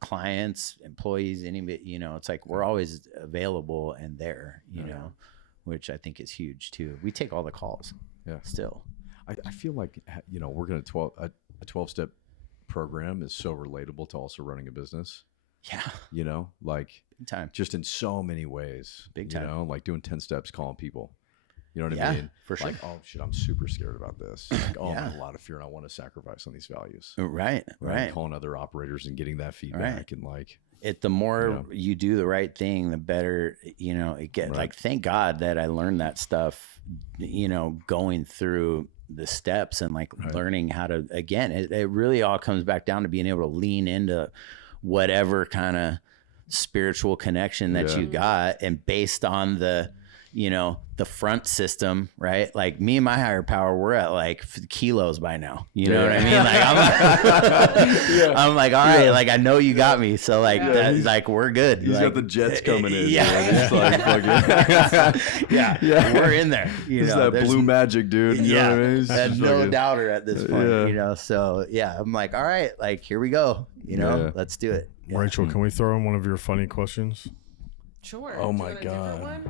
clients, employees, anybody, you know, it's like, we're always available and there, you know, which I think is huge too. We take all the calls. Yeah. Still. I feel like, you know, working a 12-step program is so relatable to also running a business. Yeah. You know, like big time, just in so many ways. Big time. You know, like doing 10 steps, calling people. You know what I mean? For sure. Like, oh shit, I'm super scared about this. Like, oh, I have a lot of fear, and I want to sacrifice on these values. Right. Calling other operators and getting that feedback, and like the more you do the right thing, the better, you know, it gets. Like, thank God that I learned that stuff, you know, going through the steps and like learning how to, again, it really all comes back down to being able to lean into whatever kind of spiritual connection that you got, and based on the, you know, the front system, right? Like me and my higher power, we're at like kilos by now. You know what I mean? Like I'm like, all right, like I know you got me. So like, like we're good. He's got the jets coming in. We're in there. You know, that blue magic, dude. You know what I mean? That's no doubter at this point. You know, so I'm like, all right, like here we go. You know, let's do it. Rachel, can we throw in one of your funny questions? Sure. Oh my God.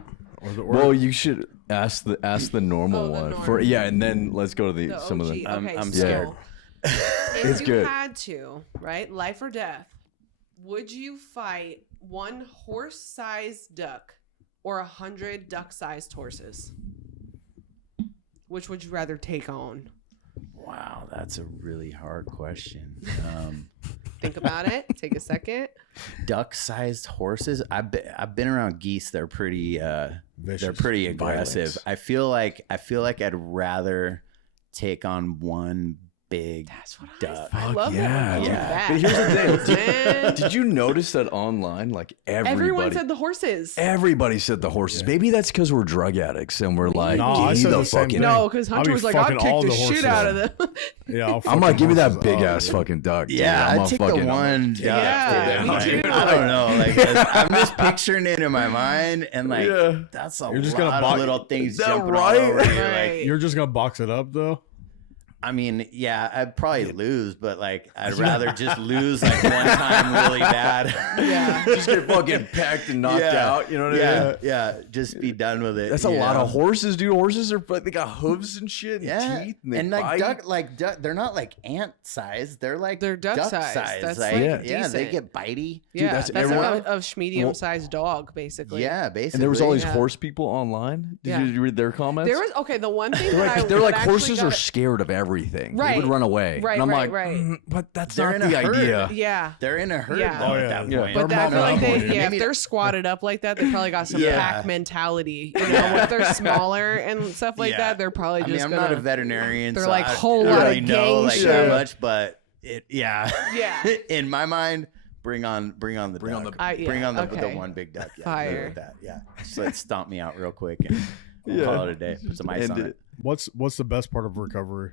Well, you should ask the normal one for and then let's go to some of the. I'm scared. If you had to, right, life or death, would you fight one horse-sized duck or 100 duck-sized horses? Which would you rather take on? Wow, that's a really hard question. Think about it. Take a second. Duck-sized horses. I've been around geese. They're pretty they're pretty aggressive. I feel like I'd rather take on one big That's what duck. I love yeah. when we do Yeah. that. But here's the thing. Man. Did you notice that online? Like Everyone said the horses. everybody said the horses. Yeah. Maybe that's because we're drug addicts and we're like, No, give I me said the the same fucking. thing. No, because Hunter I'll be was like, I'd fucking kick all the the shit horses. out of them. Yeah, I'll I'm like, give me that fucking big horses ass up, fucking duck. Dude. Yeah, I'm I a take fucking, the one duck. Yeah, dude. me Like, too. I don't know. Like, I'm just picturing it in my mind, and like, Yeah. that's a You're just lot gonna of box- little things Is that jumping right? all over you. Right. Like, You're just gonna box it up though. I mean, yeah, I'd probably lose, but like, I'd rather just lose like one time really bad. Yeah. Just get fucking pecked and knocked out. You know what I mean? Yeah. Just be done with it. That's a you lot know? of horses, dude. Horses are they got hooves and shit and Yeah, teeth and they and like bite. duck, they're not like ant size. They're like They're duck size. That's, Like, like, yeah, they decent. get bitey. Yeah, that's that's everyone- like a medium-sized dog, basically. Yeah, basically. And there was all these Yeah. horse people online. Did Yeah. you read their comments? There was the one thing They're that like, that horses actually are got scared of everything. They Right. would run away. Right, and I'm right, like, right. but that's They're not in the a herd. idea. Yeah. They're in a herd Yeah. though Oh, at yeah. that Yeah. point. But I feel like mobbing they, up. if they're squatted up like that, they probably got some Yeah. pack mentality. You know, if they're smaller and stuff like Yeah. that, they're probably I just mean, I'm gonna. not a veterinarian, they're so like I whole don't lot of really know gang like shit. that much, but yeah. Yeah. In my mind, bring on the Bring on duck. the- Bring on the okay. one big duck. Yeah, Fire. go with that. Yeah. Just like stomp me out real quick and we'll call it a day. Put some ice on End it. What's the best part of recovery?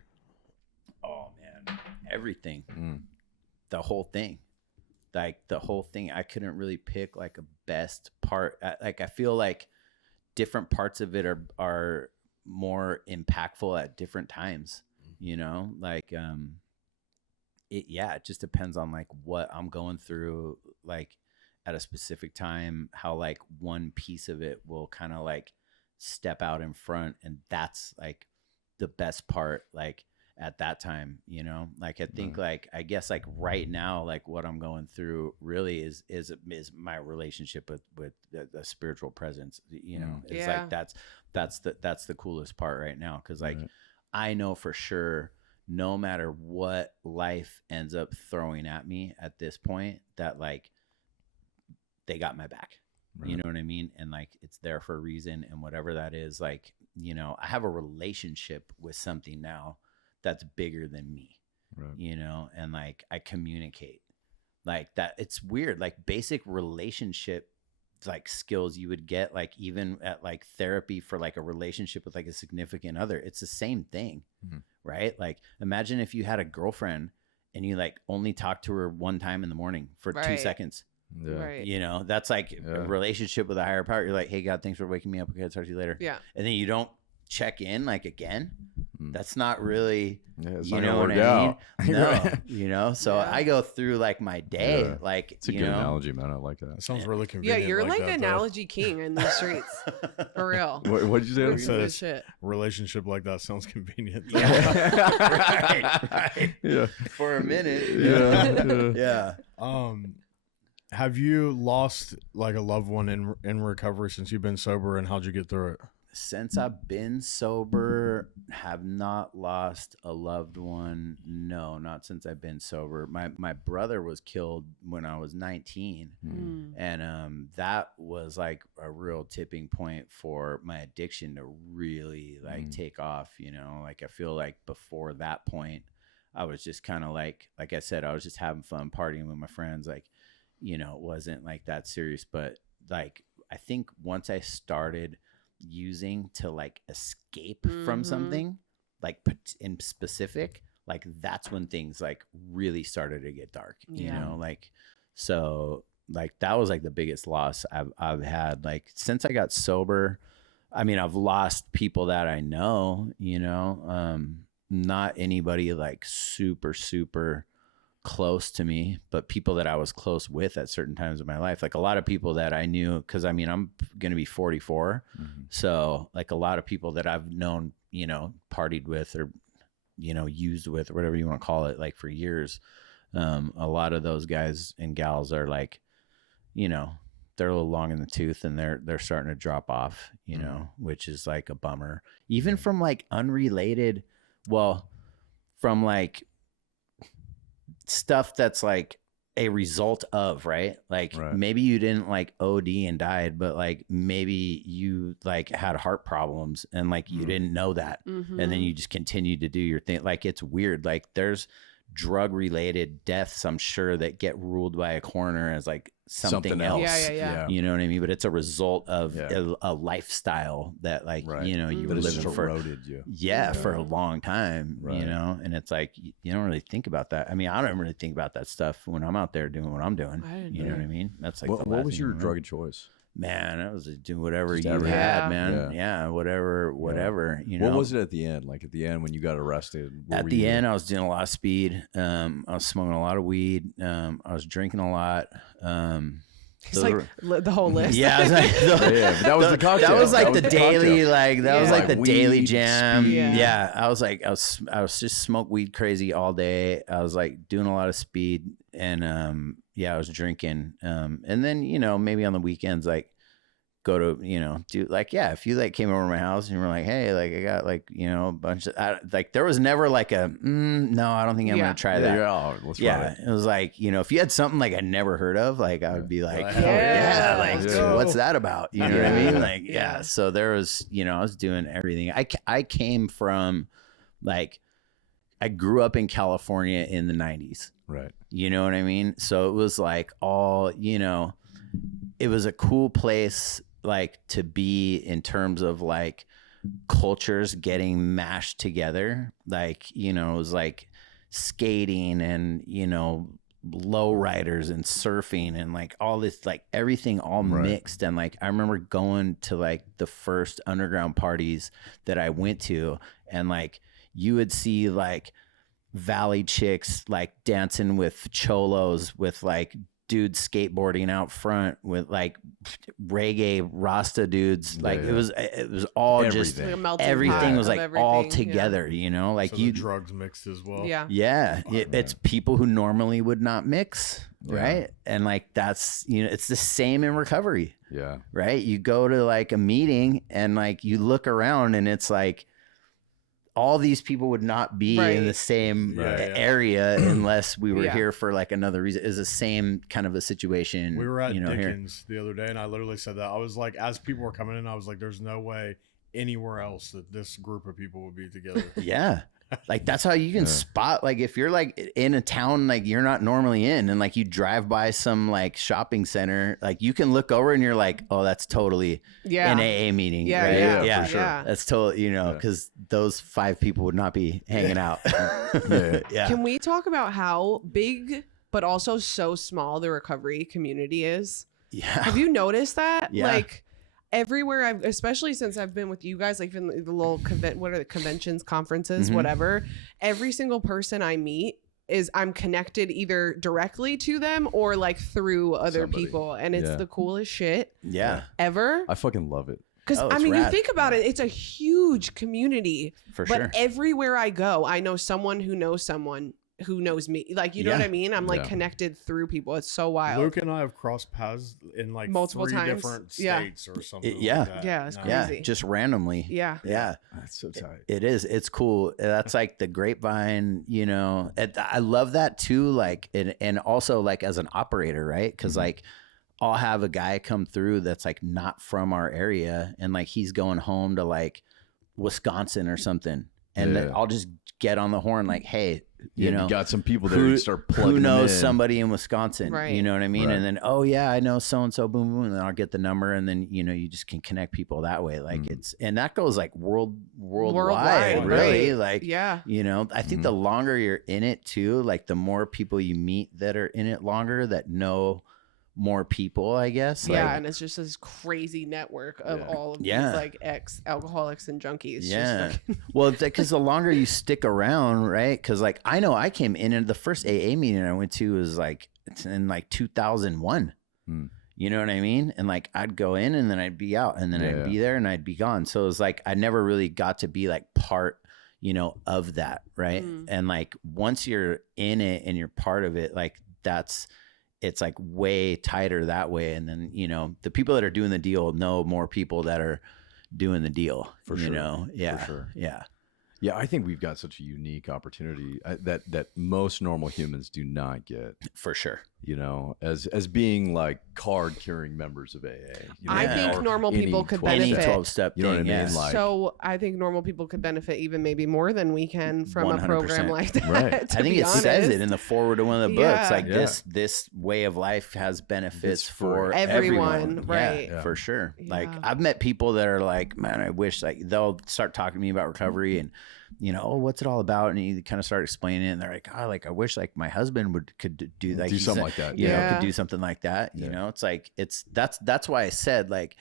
Oh man, everything. Mm. The whole thing. Like the whole thing. I couldn't really pick like a best part. Like I feel like different parts of it are more impactful at different times. You know, like it just depends on like what I'm going through, like at a specific time, how like one piece of it will kind of like step out in front, and that's like the best part, like at that time, you know. Like I think like I guess like right now, like what I'm going through really is my relationship with the spiritual presence, you know. It's Yeah. like that's the coolest part right now, because like Right. I know for sure, no matter what life ends up throwing at me at this point, that like they got my back. Right. You know what I mean? And like it's there for a reason, and whatever that is, like, you know, I have a relationship with something now that's bigger than me. Right. You know, and like I communicate like that. It's weird, like basic relationship like skills you would get like even at like therapy for like a relationship with like a significant other. It's the same thing. Right? Like imagine if you had a girlfriend and you like only talk to her one time in the morning for 2 Right. seconds. Yeah. Right. You know, that's like a Yeah. relationship with a higher power. You're like, hey God, thanks for waking me up. Okay, I'll talk to you later. Yeah. And then you don't check in like again. Mm. That's not really, Yeah, it's you not know gonna what work I mean? out. No, Right. you know, so Yeah. I go through like my day, Yeah. like, It's a you good know, analogy, man. I like That that. sounds really Yeah, convenient. you're like that, though. analogy king in the streets. For real. What did you say? Good says- shit. Relationship like that sounds convenient. right. Yeah. For a minute. Yeah. Yeah. Have you lost like a loved one in recovery since you've been sober, and how'd you get through it? Since I've been sober, have not lost a loved one. No, not since I've been sober. My brother was killed when I was 19. Mm. And that was like a real tipping point for my addiction to really like take off, you know. Like I feel like before that point, I was just kind of like I said, I was just having fun partying with my friends. Like, you know, it wasn't like that serious. But like I think once I started using to like escape from something, like in specific, like that's when things like really started to get dark, you Yeah. know. Like so like that was like the biggest loss I've had like since I got sober. I mean, I've lost people that I know, you know, not anybody like super close to me, but people that I was close with at certain times of my life. Like a lot of people that I knew, because I mean, I'm going to be 44. So like a lot of people that I've known, you know, partied with or, you know, used with or whatever you want to call it, like for years. A lot of those guys and gals are like, you know, they're a little long in the tooth and they're starting to drop off, you know, which is like a bummer. Even from like unrelated, well, from like stuff that's like a result of, right? Like maybe you didn't like OD and died, but like maybe you like had heart problems and like you didn't know that. And then you just continued to do your thing. Like it's weird. Like there's drug related deaths, I'm sure, that get ruled by a coroner as like something else. Yeah. You know what I mean? But it's a result of a lifestyle that like, you know, you were living for for a long time, you know? And it's like, you don't really think about that. I mean, I don't really think about that stuff when I'm out there doing what I'm doing. You know what I mean? That's like, what was your drug of choice? Man, I was doing whatever you had, man. Yeah, whatever. You know, what was it at the end? Like at the end when you got arrested? At the end, I was doing a lot of speed. I was smoking a lot of weed. I was drinking a lot. It's like the whole list. Yeah, I was like, but that was the cocktail. That was like the daily, cocktail. like that was like the weed, daily jam. speed. Yeah, I was just smoke weed crazy all day. I was like doing a lot of speed, and I was drinking. And then you know maybe on the weekends like go to do like if you like came over to my house and you were like, hey, like I got like a bunch of like there was never like a no, I don't think I'm gonna try that. Let's try it was like if you had something like I never heard of, like I would be like what's that about, you know what I mean, like so there was I was doing everything. I came from like I grew up in California in the 90s, right? You know what I mean? So it was like all it was a cool place like to be in terms of like cultures getting mashed together. Like, it was like skating and, low riders and surfing and like all this, like everything all mixed. And like, I remember going to like the first underground parties that I went to, and like, you would see like valley chicks, like dancing with cholos with like dudes skateboarding out front with like reggae Rasta dudes. Like it was all everything. just like everything was like everything. all together, like so you the drugs mixed as well. It's people who normally would not mix, right? And like that's it's the same in recovery, right? You go to like a meeting and like you look around and it's like all these people would not be in the same area unless we were here for like another reason. It's the same kind of a situation. We were at Dickens the other day, and I literally said that. I was like, as people were coming in, I was like, there's no way anywhere else that this group of people would be together. Like that's how you can spot, like if you're like in a town like you're not normally in, and like you drive by some like shopping center, like you can look over and you're like, oh, that's totally an AA meeting. For sure. That's totally, because those 5 people would not be hanging out. Can we talk about how big but also so small the recovery community is? Have you noticed that? Like everywhere especially since I've been with you guys, like in the little what are the conventions, conferences, whatever, every single person I meet I'm connected either directly to them or like through other people, and it's the coolest shit ever. I fucking love it. Because I mean, you think about it, it's a huge community. For but sure. Everywhere I go, I know someone who knows someone who knows me. Like, you know what I mean? I'm like connected through people. It's so wild. Luke and I have crossed paths in like multiple 3 times. different states or something. Yeah. Like that. Yeah, it's crazy. Just randomly. Yeah. That's so tight. It is. It's cool. That's like the grapevine, I love that too. Like, and also like as an operator, right? Because like I'll have a guy come through that's like not from our area, and like he's going home to like Wisconsin or something. And then I'll just get on the horn like, hey, you got some people there, you start plugging who knows them in. somebody in Wisconsin, you know what I mean? Right. And then, oh yeah, I know so-and-so, boom, boom. And then I'll get the number, and then, you just can connect people that way. Like and that goes like worldwide, really. Like, I think the longer you're in it too, like the more people you meet that are in it longer, that know more people, I guess. And it's just this crazy network of all of these like ex-alcoholics and junkies. Well, because the longer you stick around, right? Because like I know I came in, and the first AA meeting I went to was like in like 2001. You know what I mean? And like I'd go in and then I'd be out, and then I'd be there and I'd be gone. So it was like I never really got to be like part of that, right? And like once you're in it and you're part of it, like it's like way tighter that way. And then, the people that are doing the deal know more people that are doing the deal. For sure. For sure. Yeah. I think we've got such a unique opportunity that most normal humans do not get. For sure. you know, as being like card carrying members of AA. You know, I think or normal any people could 12 Any benefit. 12-step You know what I thing, mean? yeah. Like, So I think normal people could benefit even maybe more than we can from a program 100%. like that. Right. to I think be it says honest. it in the foreword of one of the Yeah. books. Like Yeah. this way of life has benefits It's for for everyone, right. Yeah, for sure. Like Yeah. I've met people that are like, man, I wish, like they'll start talking to me about recovery and, you know, oh, what's it all about? And you kind of start explaining it, and they're like, oh, like I wish like my husband could do like do he something said, like that. you know, Yeah. could do something like that. You Yeah. know, it's like that's why I said like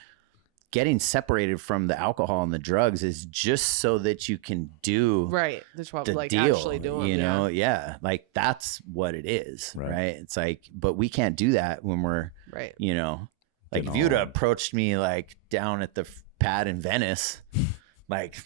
getting separated from the alcohol and the drugs is just so that you can do Right. The 12, the like deal, actually doing you know, yeah, like that's what it is, Right. right? It's like, but we can't do that when we're, Right. you know, like Getting if you'd all- have approached me like down at the pad in Venice, like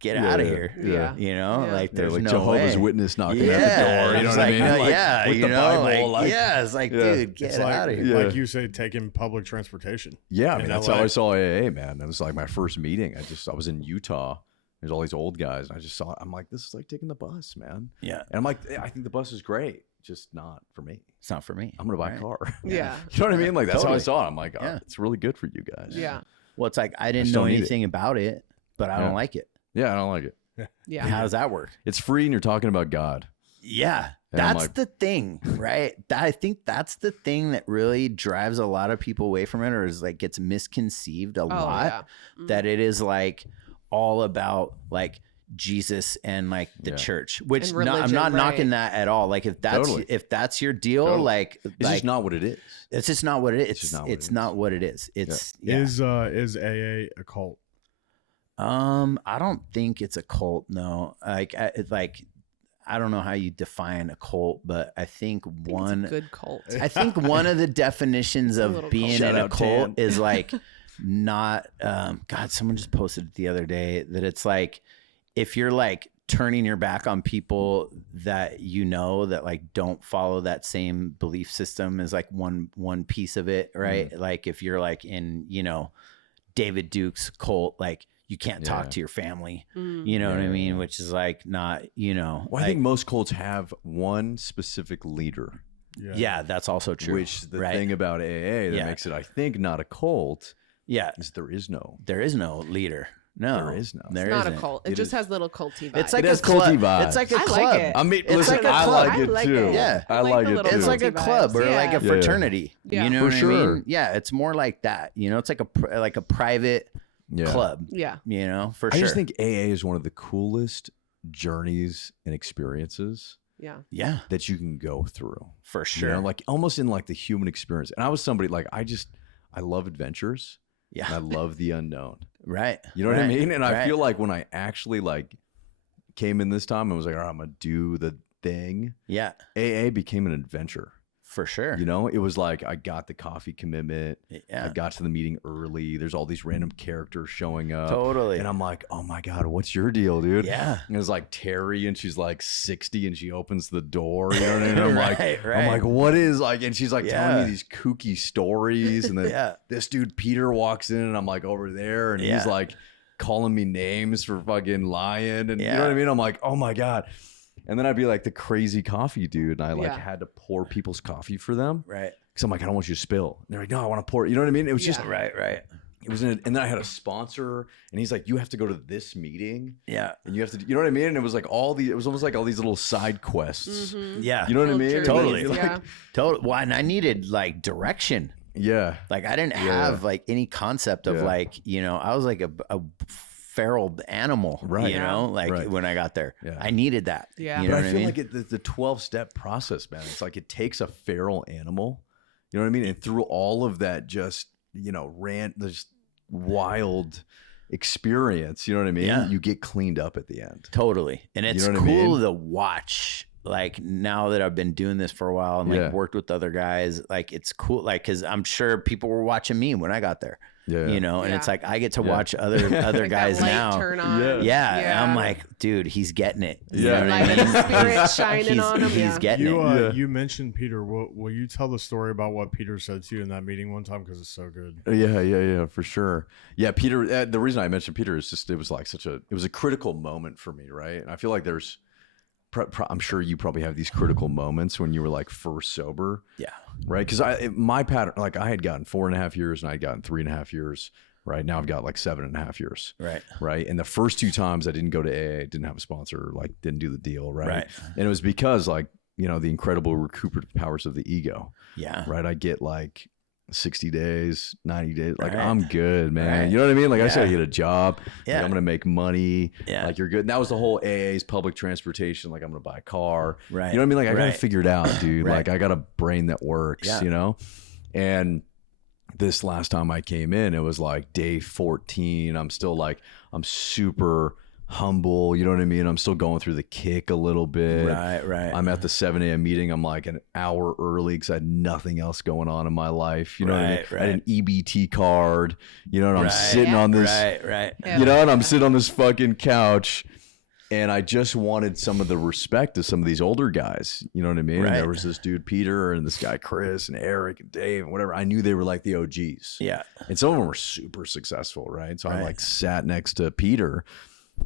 get Yeah, out of yeah, here, yeah. you know, Yeah. like Yeah, there's like no Jehovah's way. Witness knocking Yeah, at the door. You know it's what I like, mean? no, Like, yeah, with you the know, Bible, like, like, yeah, it's like, Yeah. dude, get It's like, out of here. Yeah. like you say, taking public transportation. Yeah, I mean in that's LA. how I saw AA, man. It was like my first meeting. I was in Utah. There's all these old guys. And I just saw. I'm like, this is like taking the bus, man. Yeah, And I'm like, I think the bus is great, just not for me. it's not for me. I'm gonna buy Right. a car. Yeah. You know what I mean? Like that's how I Totally. saw it. I'm like, oh, Yeah. it's really good for you guys. Yeah. Well, it's like I didn't just know don't need it. anything about it, but I Yeah. don't like it. Yeah, I don't like it. Yeah. How does that work? It's free, and you're talking about God. Yeah, And I'm that's like- the thing, right? I think that's the thing that really drives a lot of people away from it, or is like gets misconceived a Oh, lot. yeah. Mhm. That it is like all about like Jesus and like the Yeah. church, which And I'm religion, not knocking right. that at all. Like if that's Totally. your deal, Totally. like It's like just not what it is. it's just not what it is. It's just not what It's it not is. what it is. It's yeah. Is AA a cult? I don't think it's a cult. No, it's like I don't know how you define a cult, but I think I think it's one. a good cult. I think one of the definitions a of little being cult. in Shout a out cult Tan. is like not. God, someone just posted it the other day that it's like if you're like turning your back on people that you know that like don't follow that same belief system is like one piece of it, right? Like if you're like in David Duke's cult, like you can't talk Yeah. to your family, Mm. you know what I Yeah, mean? yeah. Which is like not, Well, I like- think most cults have one specific leader, yeah, that's also true. which the right? thing about AA that Yeah. makes it, I think, not a cult Yeah, is there is no. there is no leader. No, There is no. There It's not isn't. a cult. It, It just is- has little culty vibes. It's like It a has club. culty vibes. It's like a I like club. it. I mean, It's listen, like a I club. like I it like too. it. Yeah. I I like like the it little too. It's like a culty club vibes. or like a Yeah. fraternity. Yeah. You know For what I sure. mean? Yeah, it's more like that. It's like a private Yeah. club. Yeah. For I sure. just think AA is one of the coolest journeys and experiences Yeah. yeah, that you can go through. for You sure. know, like almost in like the human experience. And I was somebody like I love adventures. yeah, And I love the unknown. right. You know what I right, mean? And I right. feel like when I actually like came in this time and was like, all right, I'm gonna do the thing. Yeah, AA became an adventure. for sure. You know, it was like I got the coffee commitment. Yeah, I got to the meeting early. There's all these random characters showing up. totally. And I'm like, oh my God, what's your deal, dude? Yeah. And it's like Terry, and she's like 60 and she opens the door. You know what I mean? I'm like, Right, I'm right. like, what is like, and she's like telling Yeah. me these kooky stories. And then Yeah. this dude Peter walks in and I'm like over there and he's Yeah. like calling me names for fucking lying. And you Yeah. know what I mean? I'm like, oh my God. And then I'd be like the crazy coffee dude. And I like Yeah. had to pour people's coffee for them. Right. Cause I'm like, I don't want you to spill. And they're like, no, I want to pour it. You know what I mean? It was just, Yeah. Right. it was and then I had a sponsor and he's like, you have to go to this meeting Yeah. and you have to, you know what I mean? And it was like it was almost like all these little side quests. Mhm. Yeah. You know what I Little mean? journeys, Totally. Like, Yeah. Totally. Well, and I needed like direction. yeah. Like I didn't Yeah. have like any concept of Yeah. like, I was like a feral animal, Right. like Right. when I got there. Yeah. I needed that. Yeah. You But know I what I feel mean? like the 12-step process, man. It's like it takes a feral animal, you know what I mean? And through all of that just, this wild experience, you know what I mean? Yeah. You get cleaned up at the end. Totally. And it's know what I cool mean? to watch. Like now that I've been doing this for a while and like Yeah. worked with other guys, like it's cool. Like, cause I'm sure people were watching me when I got there, Yeah. and it's Yeah. like, I get to Yeah. watch other Like guys that light now. turn on. Yeah. Yeah. And Yeah. I'm like, dude, he's getting it. You Yeah. know what I Light mean? of the spirit shining he's, on him. He's Yeah. getting You it. Yeah. you mentioned Peter. Will you tell the story about what Peter said to you in that meeting one time because it's so good? Yeah, for sure. Yeah, Peter. The reason I mentioned Peter is just it was a critical moment for me, right? And I feel like there's I'm sure you probably have these critical moments when you were like first sober. Yeah. Right. Because my pattern, like I had gotten 4.5 years and I had gotten 3.5 years. Right now I've got like 7.5 years. Right. Right. And the first 2 times I didn't go to AA, didn't have a sponsor, like didn't do the deal. Right. And it was because like, you know, the incredible recuperative powers of the ego. Yeah. Right. I get like 60 days, 90 days. Like, Right. I'm good, man. Right. You know what I mean? Like, I Yeah. said, I get a job. Yeah. Like, I'm going to make money. Yeah. Like, you're good. And that was the whole AA's public transportation. Like, I'm going to buy a car. Right. You know what I mean? Like, I got to Right. figure it out, dude. Right. Like, I got a brain that works, Yeah. you know? And this last time I came in, it was like day 14. I'm still like, I'm super humble. You know what I mean? I'm still going through the kick a little bit. Right. Right. I'm at the 7 a.m. meeting. I'm like an hour early because I had nothing else going on in my life. You know what I mean? Right, I had an EBT card, you know, and I'm Right. sitting on this, Right. Yeah. you know, and I'm sitting on this fucking couch. And I just wanted some of the respect of some of these older guys. You know what I mean? Right. And there was this dude, Peter, and this guy, Chris, and Eric, and Dave, and whatever. I knew they were like the OGs. Yeah. And some of them were super successful, right? So I Right. like sat next to Peter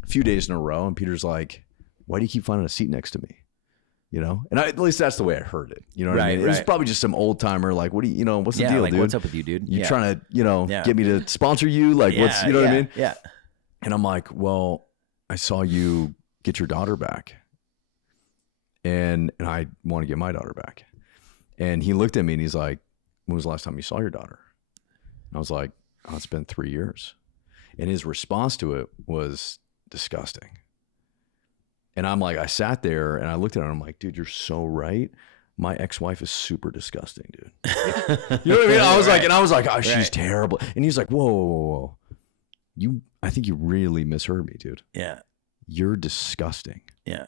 a few days in a row, and Peter's like, "Why do you keep finding a seat next to me?" You know, and at least that's the way I heard it. You know what I Right, mean? It was right. probably just some old timer, like, "What do you know? What's the Yeah. deal, Like, dude? what's up with you, dude? You Yeah. trying to, you know, Yeah. get me to sponsor you? Like, what's, you know what I mean?" Yeah. And I'm like, "Well, I saw you get your daughter back, and I want to get my daughter back." And he looked at me and he's like, "When was the last time you saw your daughter?" And I was like, "Oh, it's been 3 years." And his response to it was disgusting. And I'm like, I sat there and I looked at him and I'm like, "Dude, you're so right. My ex-wife is super disgusting, dude." You know what I mean? I was like, and I was like, "Oh, she's Right. terrible." And he's like, whoa. I think you really misheard me, dude. Yeah. You're disgusting. Yeah.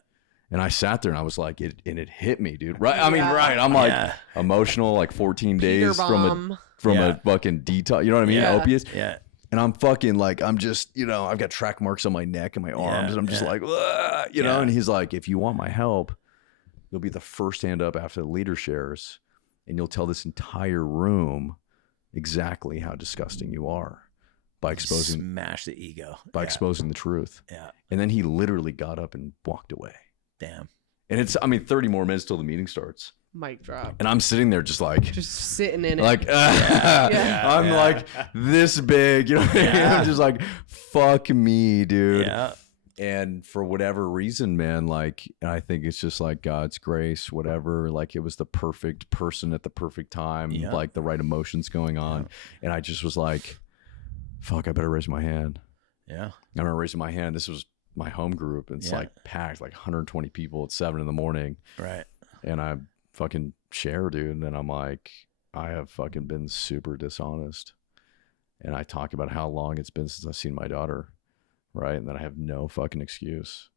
And I sat there and I was like, it hit me, dude. Right? I mean, Yeah. right. I'm like Yeah. emotional, like 14 Peter days bomb. from Yeah. a fucking detox. You know what I mean? Yeah. Opiates. Yeah. And I'm fucking like, I'm just, you know, I've got track marks on my neck and my arms. And I'm just yeah. like, "Ugh," you know? Yeah. And he's like, "If you want my help, you'll be the first hand up after the leader shares. And you'll tell this entire room exactly how disgusting you are by exposing Smash the ego. by Yeah. exposing the truth." Yeah. And then he literally got up and walked away. Damn. And it's, I mean, 30 more minutes till the meeting starts. Mic drop. And I'm sitting there just like, Just sitting in it. like, Yeah. I'm Yeah. like this big, you know what I mean? Yeah. I'm just like, fuck me, dude. Yeah. And for whatever reason, man, like, I think it's just like God's grace, whatever. Like, it was the perfect person at the perfect time, Yeah. like the right emotions going on. And I just was like, fuck, I better raise my hand. Yeah. I remember raising my hand. This was my home group. And it's Yeah. like packed, like 120 people at 7 a.m. Right. And I fucking share, dude. And then I'm like, I have fucking been super dishonest. And I talk about how long it's been since I've seen my daughter. Right. And then I have no fucking excuse.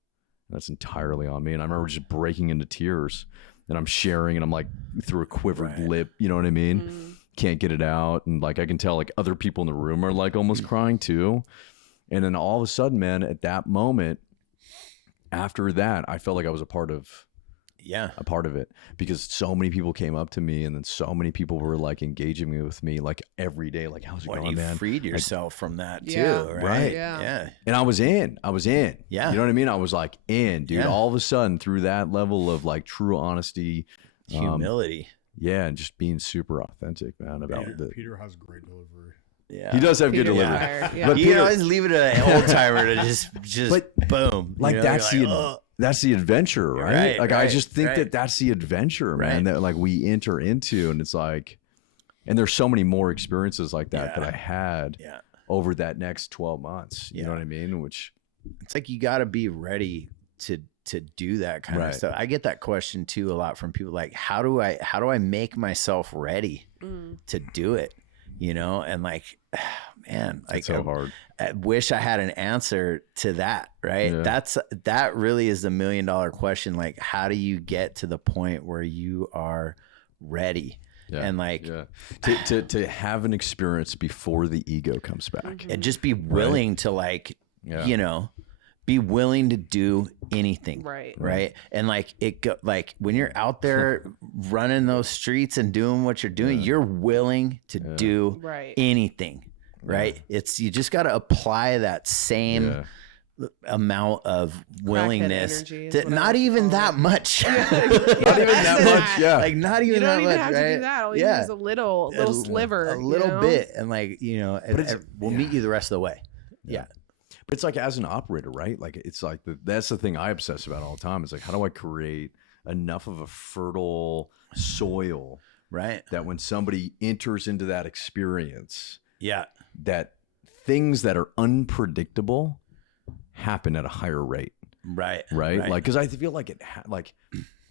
That's entirely on me. And I remember just breaking into tears. And I'm sharing and I'm like through a quivered Right. lip. You know what I mean? Mm. Can't get it out. And like I can tell like other people in the room are like almost crying too. And then all of a sudden, man, at that moment, after that, I felt like I was a part of it because so many people came up to me and then so many people were like engaging with me like every day, like, "How's it Well, going, you man?" freed yourself from that too, Yeah. right? Right. Yeah. Yeah. And I was in. Yeah. You know what I mean? I was like in, dude. Yeah. All of a sudden through that level of like true honesty, Humility. yeah, and just being super authentic, man, about Peter, the Peter has great delivery. Yeah. He does have good Peter's delivery. fired, yeah. But You Peter- can always leave it to an old timer to just But, boom. like, you know, that's you're the like, that's the adventure, right? Right, Like I right, just think right. that that's the adventure, man, Right. that like we enter into, and it's like, and there's so many more experiences like that Yeah. I had yeah. over that next 12 months. You know Yeah. what I mean? Which It's like you got to be ready to do that kind Right. of stuff. I get that question too a lot from people, like, how do I make myself ready Mm. to do it? You know, and like, man, like it's so hard. I wish I had an answer to that, right? Yeah. That really is the $1 million question. Like, how do you get to the point where you are ready? Yeah. And like, Yeah. To have an experience before the ego comes back. Mhm. and just be willing to like, Yeah. you know, be willing to do anything. Right. Right. And like like when you're out there running those streets and doing what you're doing, Yeah. you're willing to Yeah. do Right. anything. Right. It's, you just got to apply that same Yeah. amount of willingness energy is to what I not like to even call that it. much. Not even that much. Yeah. Like not even You don't that even much, have right? to do that. All you need is a little sliver, a little you know? bit, and like we'll meet you the rest of the way. Yeah. But it's like as an operator, right? Like it's like that's the thing I obsess about all the time. It's like, how do I create enough of a fertile soil, Right. that when somebody enters into that experience, Yeah. that things that are unpredictable happen at a higher rate, Right. right? Like, because I feel like like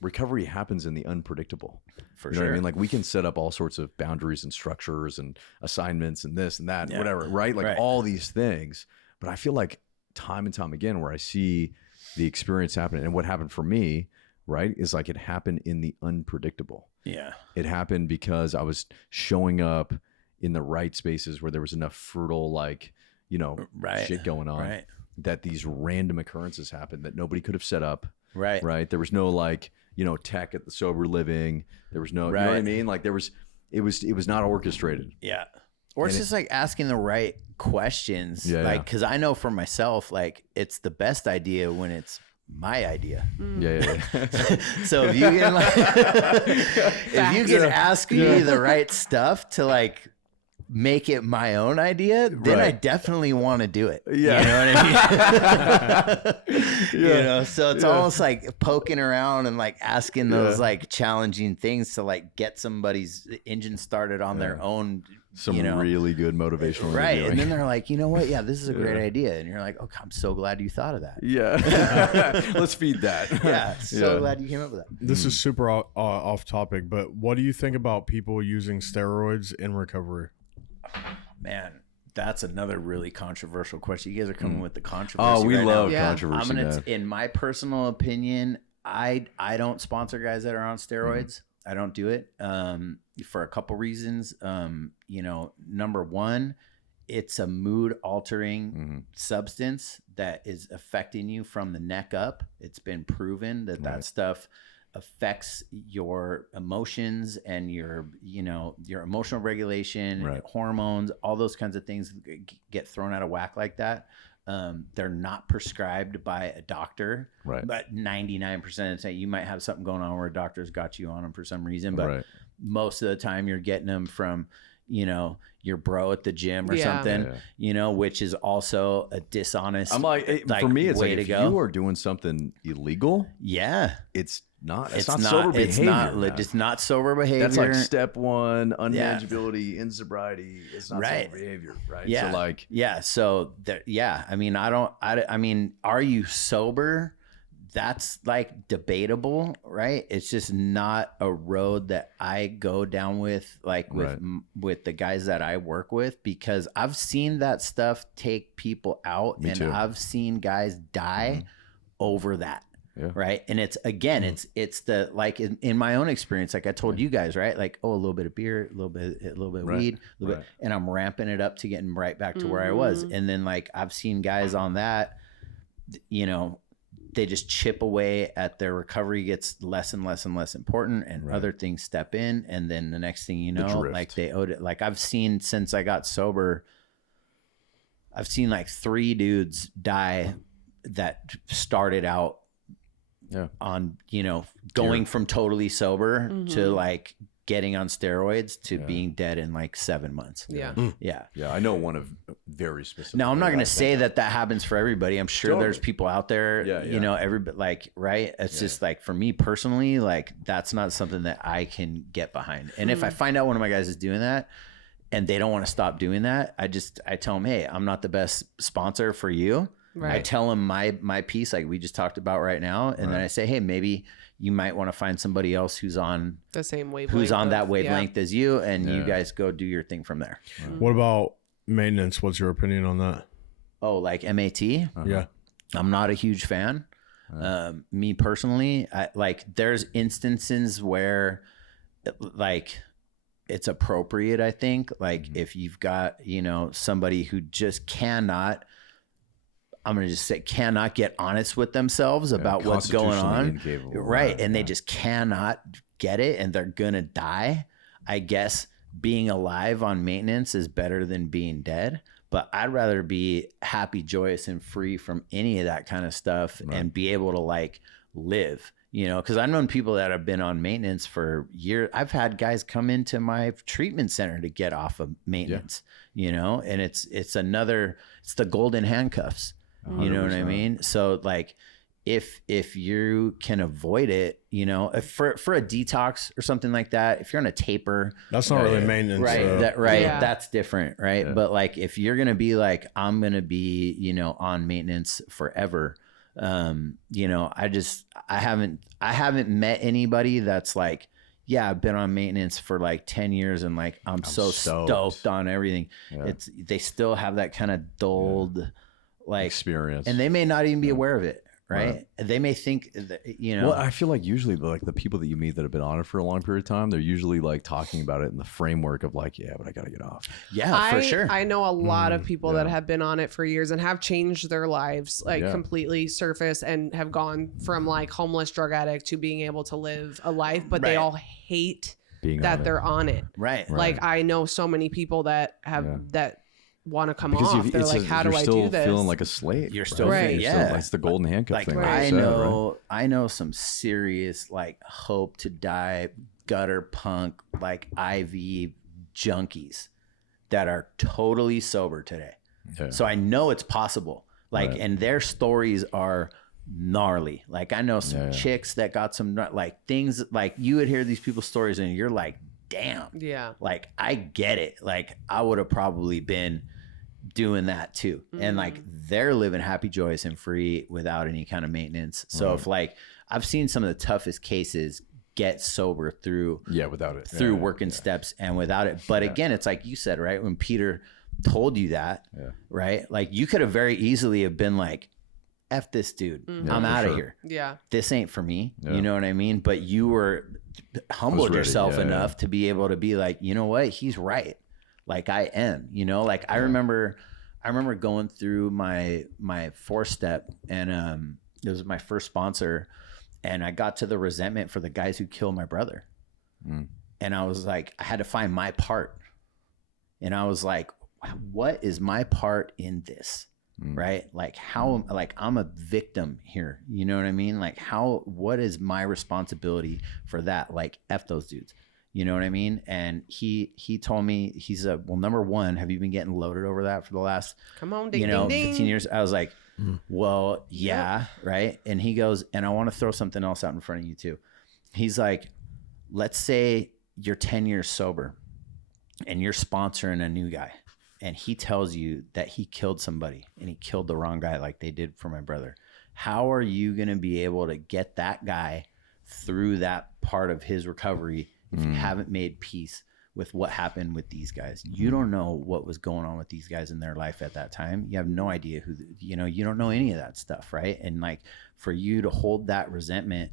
recovery happens in the unpredictable. For You know sure. what I mean? Like we can set up all sorts of boundaries and structures and assignments and this and that, Yeah. whatever, right? Like Right. all these things. But I feel like time and time again, where I see the experience happening, and what happened for me, right, is like it happened in the unpredictable. Yeah. It happened because I was showing up in the right spaces where there was enough fertile, like, Right. shit going on, Right. that these random occurrences happened that nobody could have set up. Right. Right. There was no like, tech at the sober living. There was no, you know what I Right. mean? Like it was not orchestrated. Yeah. Or it's And just like asking the right questions. Yeah, like, yeah. because I know for myself, like it's the best idea when it's my idea. Yeah. So if you can like, if you can ask me the right stuff to like make it my own idea, then I Right. definitely want to do it. Yeah. You know what I mean? Yeah. So it's almost like poking around and like asking those like challenging things to like get somebody's engine started on their own. Some really good motivational Right. interviewing. And then they're like, you know what? Yeah, this is a great idea. And you're like, okay, I'm so glad you thought of that. Yeah. Let's feed that. Yeah. So glad you came up with that. This is super off topic, but what do you think about people using steroids in recovery? Man, that's another really controversial question. You guys are coming with the controversy. Oh, we right love now. Yeah. controversy. I'm gonna, man. in my personal opinion, I don't sponsor guys that are on steroids. I don't do it for a couple reasons. Number one, it's a mood altering substance that is affecting you from the neck up. It's been proven that that stuff affects your emotions and your emotional regulation, hormones, all those kinds of things get thrown out of whack like that. They're not prescribed by a doctor, Right. but 99% of the time you might have something going on where a doctor's got you on them for some reason, but most of the time you're getting them from, your bro at the gym or something, which is also a dishonest. I'm like, for me, it's way like to if go. you are doing something illegal, Yeah. it's not sober behavior. It's not man. it's not sober behavior. That's like step one, unmanageability, insobriety. It's not Right. sober behavior, right? Yeah. So like, So there, I mean, are you sober? That's like debatable, right? It's just not a road that I go down with, like with the guys that I work with, because I've seen that stuff take people out, Me and too. I've seen guys die over that. Yeah. Right. And it's again, it's the, like in my own experience, like I told you guys, right? Like, a little bit of beer, a little bit of weed, a little bit, and I'm ramping it up to getting right back to where I was. And then like I've seen guys on that, they just chip away at their recovery, gets less and less and less important, and other things step in. And then the next thing you know, like they owed it. Like I've seen, since I got sober, I've seen like 3 dudes die that started out on, going from totally sober to like getting on steroids to being dead in like 7 months. Yeah. Yeah. I know one of very specific. Now, I'm not going to say that happens for everybody. I'm sure Totally. there's people out there, everybody, like, right. It's just like, for me personally, like that's not something that I can get behind. And if I find out one of my guys is doing that and they don't want to stop doing that, I tell them, hey, I'm not the best sponsor for you. Right. I tell them my piece, like we just talked about right now. And then I say, hey, maybe you might want to find somebody else who's on The same wavelength. who's on that wavelength as you, and you guys go do your thing from there. What about maintenance? What's your opinion on that? Oh, like MAT? Yeah. I'm not a huge fan. Me personally, there's instances where like it's appropriate, I think. Like if you've got, somebody who just cannot, I'm going to just say, cannot get honest with themselves about what's going on. Incapable, Right. And they just cannot get it, and they're going to die. I guess being alive on maintenance is better than being dead. but I'd rather be happy, joyous, and free from any of that kind of stuff and be able to like live, you know, because I've known people that have been on maintenance for years. I've had guys come into my treatment center to get off of maintenance, you know, and it's the golden handcuffs, you know what I mean? So like, if you can avoid it, you know, if for a detox or something like that, if you're on a taper, that's not really maintenance, right? That's different, right? Yeah. But like, if you're gonna be like, I'm gonna be, you know, on maintenance forever, you know, I haven't met anybody that's like, yeah, I've been on maintenance for like 10 years and like I'm so stoked on everything. Yeah. They still have that kind of dulled like experience, and they may not even be aware of it. Right. They may think that, you know, well, I feel like usually like the people that you meet that have been on it for a long period of time, they're usually like talking about it in the framework of like, yeah, but I got to get off. Yeah, for sure. I know a lot of people that have been on it for years and have changed their lives, like completely surface and have gone from like homeless drug addict to being able to live a life, but they all hate that they're on it. Right. Like I know so many people that have that want to come off. They're like, how do I do this? Feeling like a slave. You're still it's the golden handcuff like, thing. I know some serious like hope to die, gutter punk, like IV junkies that are totally sober today. Yeah. So I know it's possible. Like, and their stories are gnarly. Like I know some chicks that got some like things like you would hear these people's stories and you're like, damn. Yeah. Like I get it. Like I would have probably been doing that too. And like they're living happy, joyous, and free without any kind of maintenance. So if like I've seen some of the toughest cases get sober through without it, through working steps and without it. But again, it's like you said, right? When Peter told you that, right? Like you could have very easily have been like, F this dude, I'm out of here. Yeah. This ain't for me. You know what I mean? But you were humbled yourself enough to be able to be like, you know what? He's right. Like I am, you know, like I remember going through my 4-step and it was my first sponsor and I got to the resentment for the guys who killed my brother. And I was like, I had to find my part. And I was like, what is my part in this? Right? Like how, like I'm a victim here. You know what I mean? Like what is my responsibility for that? Like F those dudes. You know what I mean? And he told me, he's well, number one, have you been getting loaded over that for the last, come on, ding, 15 years? I was like, well, yeah. Right. And he goes, and I want to throw something else out in front of you too. He's like, let's say you're 10 years sober and you're sponsoring a new guy and he tells you that he killed somebody and he killed the wrong guy like they did for my brother. How are you going to be able to get that guy through that part of his recovery if you haven't made peace with what happened with these guys? You don't know what was going on with these guys in their life at that time. You have no idea who, you know, you don't know any of that stuff, right? And like for you to hold that resentment,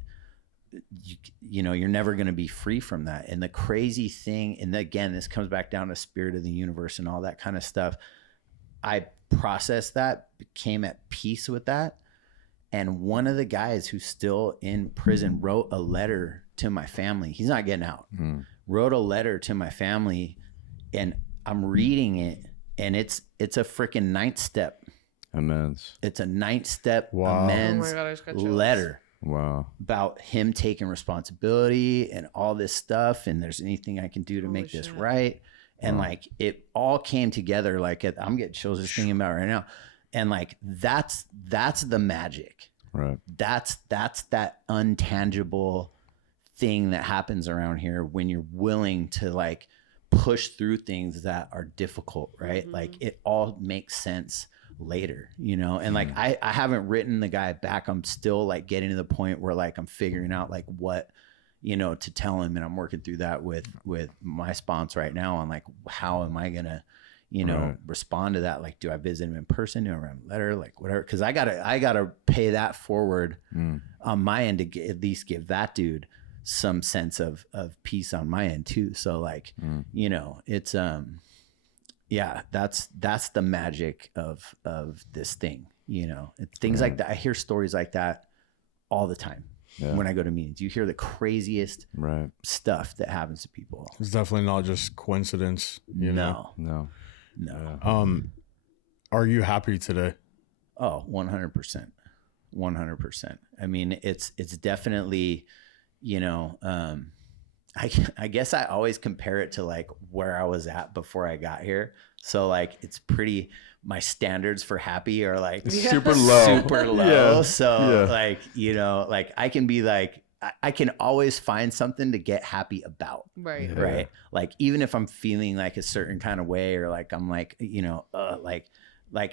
you know, you're never going to be free from that. And the crazy thing, and again, this comes back down to spirit of the universe and all that kind of stuff. I processed that, became at peace with that. And one of the guys who's still in prison wrote a letter to my family. He's not getting out. Wrote a letter to my family and I'm reading it and it's a freaking 9th step. Amends. It's a 9th step amends letter. Wow. About him taking responsibility and all this stuff. And there's anything I can do to make this right. And like it all came together. Like I'm getting chills just thinking about it right now. And like, that's the magic, right? That's that untangible thing that happens around here when you're willing to like push through things that are difficult, right? Like it all makes sense later, you know? And like, I haven't written the guy back. I'm still like getting to the point where like, I'm figuring out like what, you know, to tell him. And I'm working through that with my sponsor right now on like, how am I going to, you know, respond to that? Like, do I visit him in person? Do I write a letter? Like whatever. Cause I gotta pay that forward on my end to at least give that dude some sense of peace on my end too. So like, you know, it's, yeah, that's the magic of this thing, you know, things like that. I hear stories like that all the time. When I go to meetings, you hear the craziest stuff that happens to people. It's definitely not just coincidence, you know? No. Are you happy today? Oh, 100%. 100%. I mean, it's definitely, you know, I guess I always compare it to like where I was at before I got here. So like, it's pretty, my standards for happy are like super low. Super low. Yeah. So Yeah. like, you know, like I can be like, I can always find something to get happy about. Right. Yeah. Right. Like, even if I'm feeling like a certain kind of way, or like, I'm like, you know, like,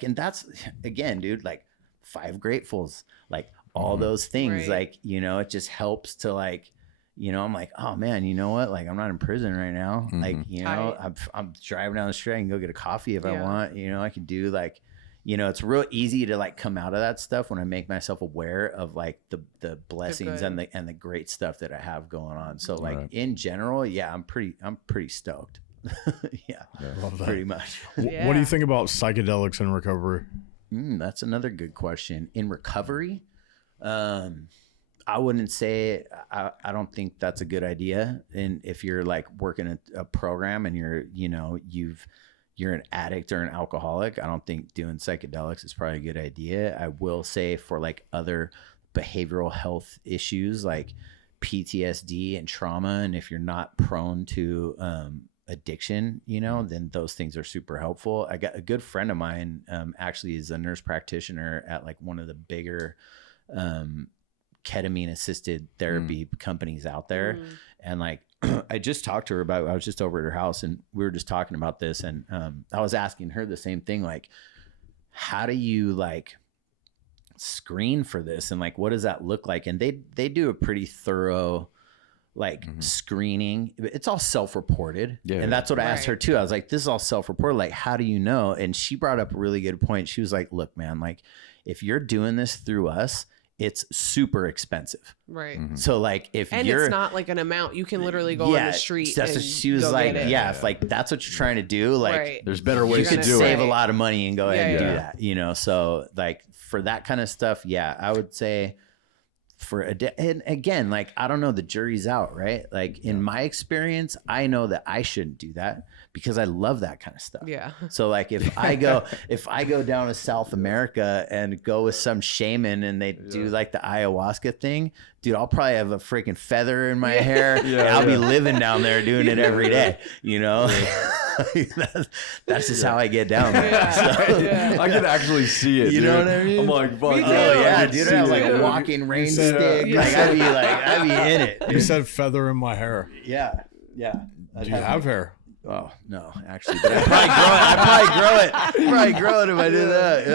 and that's, again, dude, like 5 gratefuls, like all those things, Right. like, you know, it just helps to like, you know, I'm like, oh man, you know what? Like, I'm not in prison right now. Like, you know, I'm driving down the street. I can go get a coffee if I want, you know, I can do like, you know, it's real easy to like come out of that stuff when I make myself aware of like the blessings and the great stuff that I have going on. So like in general, yeah, I'm pretty stoked. Yeah, Love that. pretty much. What do you think about psychedelics in recovery? That's another good question. In recovery, I wouldn't say, I don't think that's a good idea. And if you're like working a program and you're, you know, you're an addict or an alcoholic, I don't think doing psychedelics is probably a good idea. I will say for like other behavioral health issues like PTSD and trauma, and if you're not prone to addiction, you know, then those things are super helpful. I got a good friend of mine, actually is a nurse practitioner at like one of the bigger ketamine assisted therapy companies out there. And like, I just talked to her about, I was just over at her house and we were just talking about this. And I was asking her the same thing, like, how do you like screen for this? And like, what does that look like? And they do a pretty thorough like screening. It's all self-reported. Yeah. And that's what I asked her too. I was like, this is all self-reported. Like, how do you know? And she brought up a really good point. She was like, look, man, like if you're doing this through us, it's super expensive. Right. So like if you're, it's not like an amount you can literally go on the street. That's what she was like. Yeah. If like, that's what you're trying to do, like there's better ways you to could do save it. a lot of money and go ahead and do that, you know? So like for that kind of stuff, yeah, I would say and again, like, I don't know, the jury's out, right? Like in my experience, I know that I shouldn't do that because I love that kind of stuff. Yeah. So like if I go down to South America and go with some shaman and they do like the ayahuasca thing, dude, I'll probably have a freaking feather in my hair. And I'll be living down there doing it every day, you know? That's just how I get down there. So, I can actually see it. You know what I mean? I'm like, fuck. Me too. oh yeah, I dude, I have like a walking rain stick. Like I'd be in it. You said feather in my hair. Yeah. Do you have hair? Oh no, actually, but I'd probably grow it if I did that.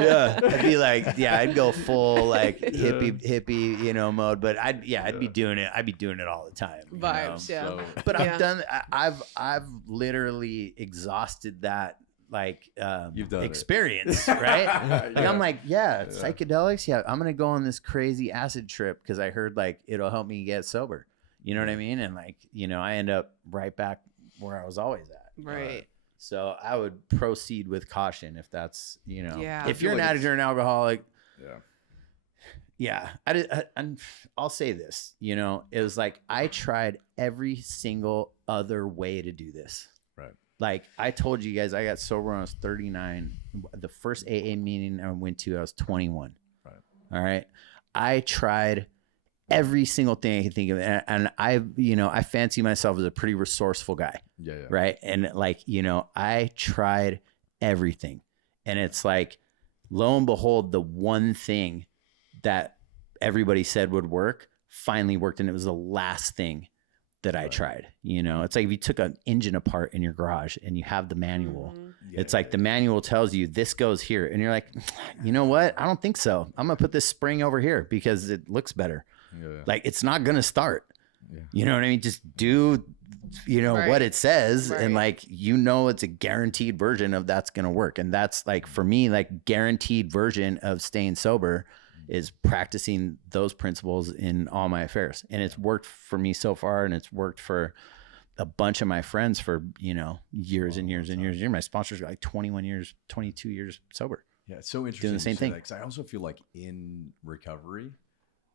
Yeah. I'd be like, I'd go full like hippie, you know, mode. But I'd be doing it. I'd be doing it all the time. Vibes, you know? But I've literally exhausted that like You've done experience, right? I'm like, psychedelics. Yeah, I'm gonna go on this crazy acid trip because I heard like it'll help me get sober. You know what I mean? And like, you know, I end up right back where I was always at. Right. So I would proceed with caution if that's, you know, if you're an like addict or an alcoholic. I'll say this, you know, it was like, I tried every single other way to do this. Right. Like I told you guys, I got sober when I was 39. The first AA meeting I went to, I was 21. Right. All right. I tried every single thing I can think of. And I fancy myself as a pretty resourceful guy. Yeah. Right. And like, you know, I tried everything. And it's like, lo and behold, the one thing that everybody said would work finally worked. And it was the last thing that I tried. You know, it's like if you took an engine apart in your garage and you have the manual, it's like the manual tells you this goes here. And you're like, you know what? I don't think so. I'm going to put this spring over here because it looks better. Like it's not going to start. You know what I mean? Just do, you know, what it says. And like, you know, it's a guaranteed version of that's going to work. And that's like, for me, like guaranteed version of staying sober is practicing those principles in all my affairs. And it's worked for me so far. And it's worked for a bunch of my friends for, you know, years and years and years. My sponsors are like 21 years, 22 years sober. Yeah. It's so interesting. Doing the same thing. Because I also feel like in recovery,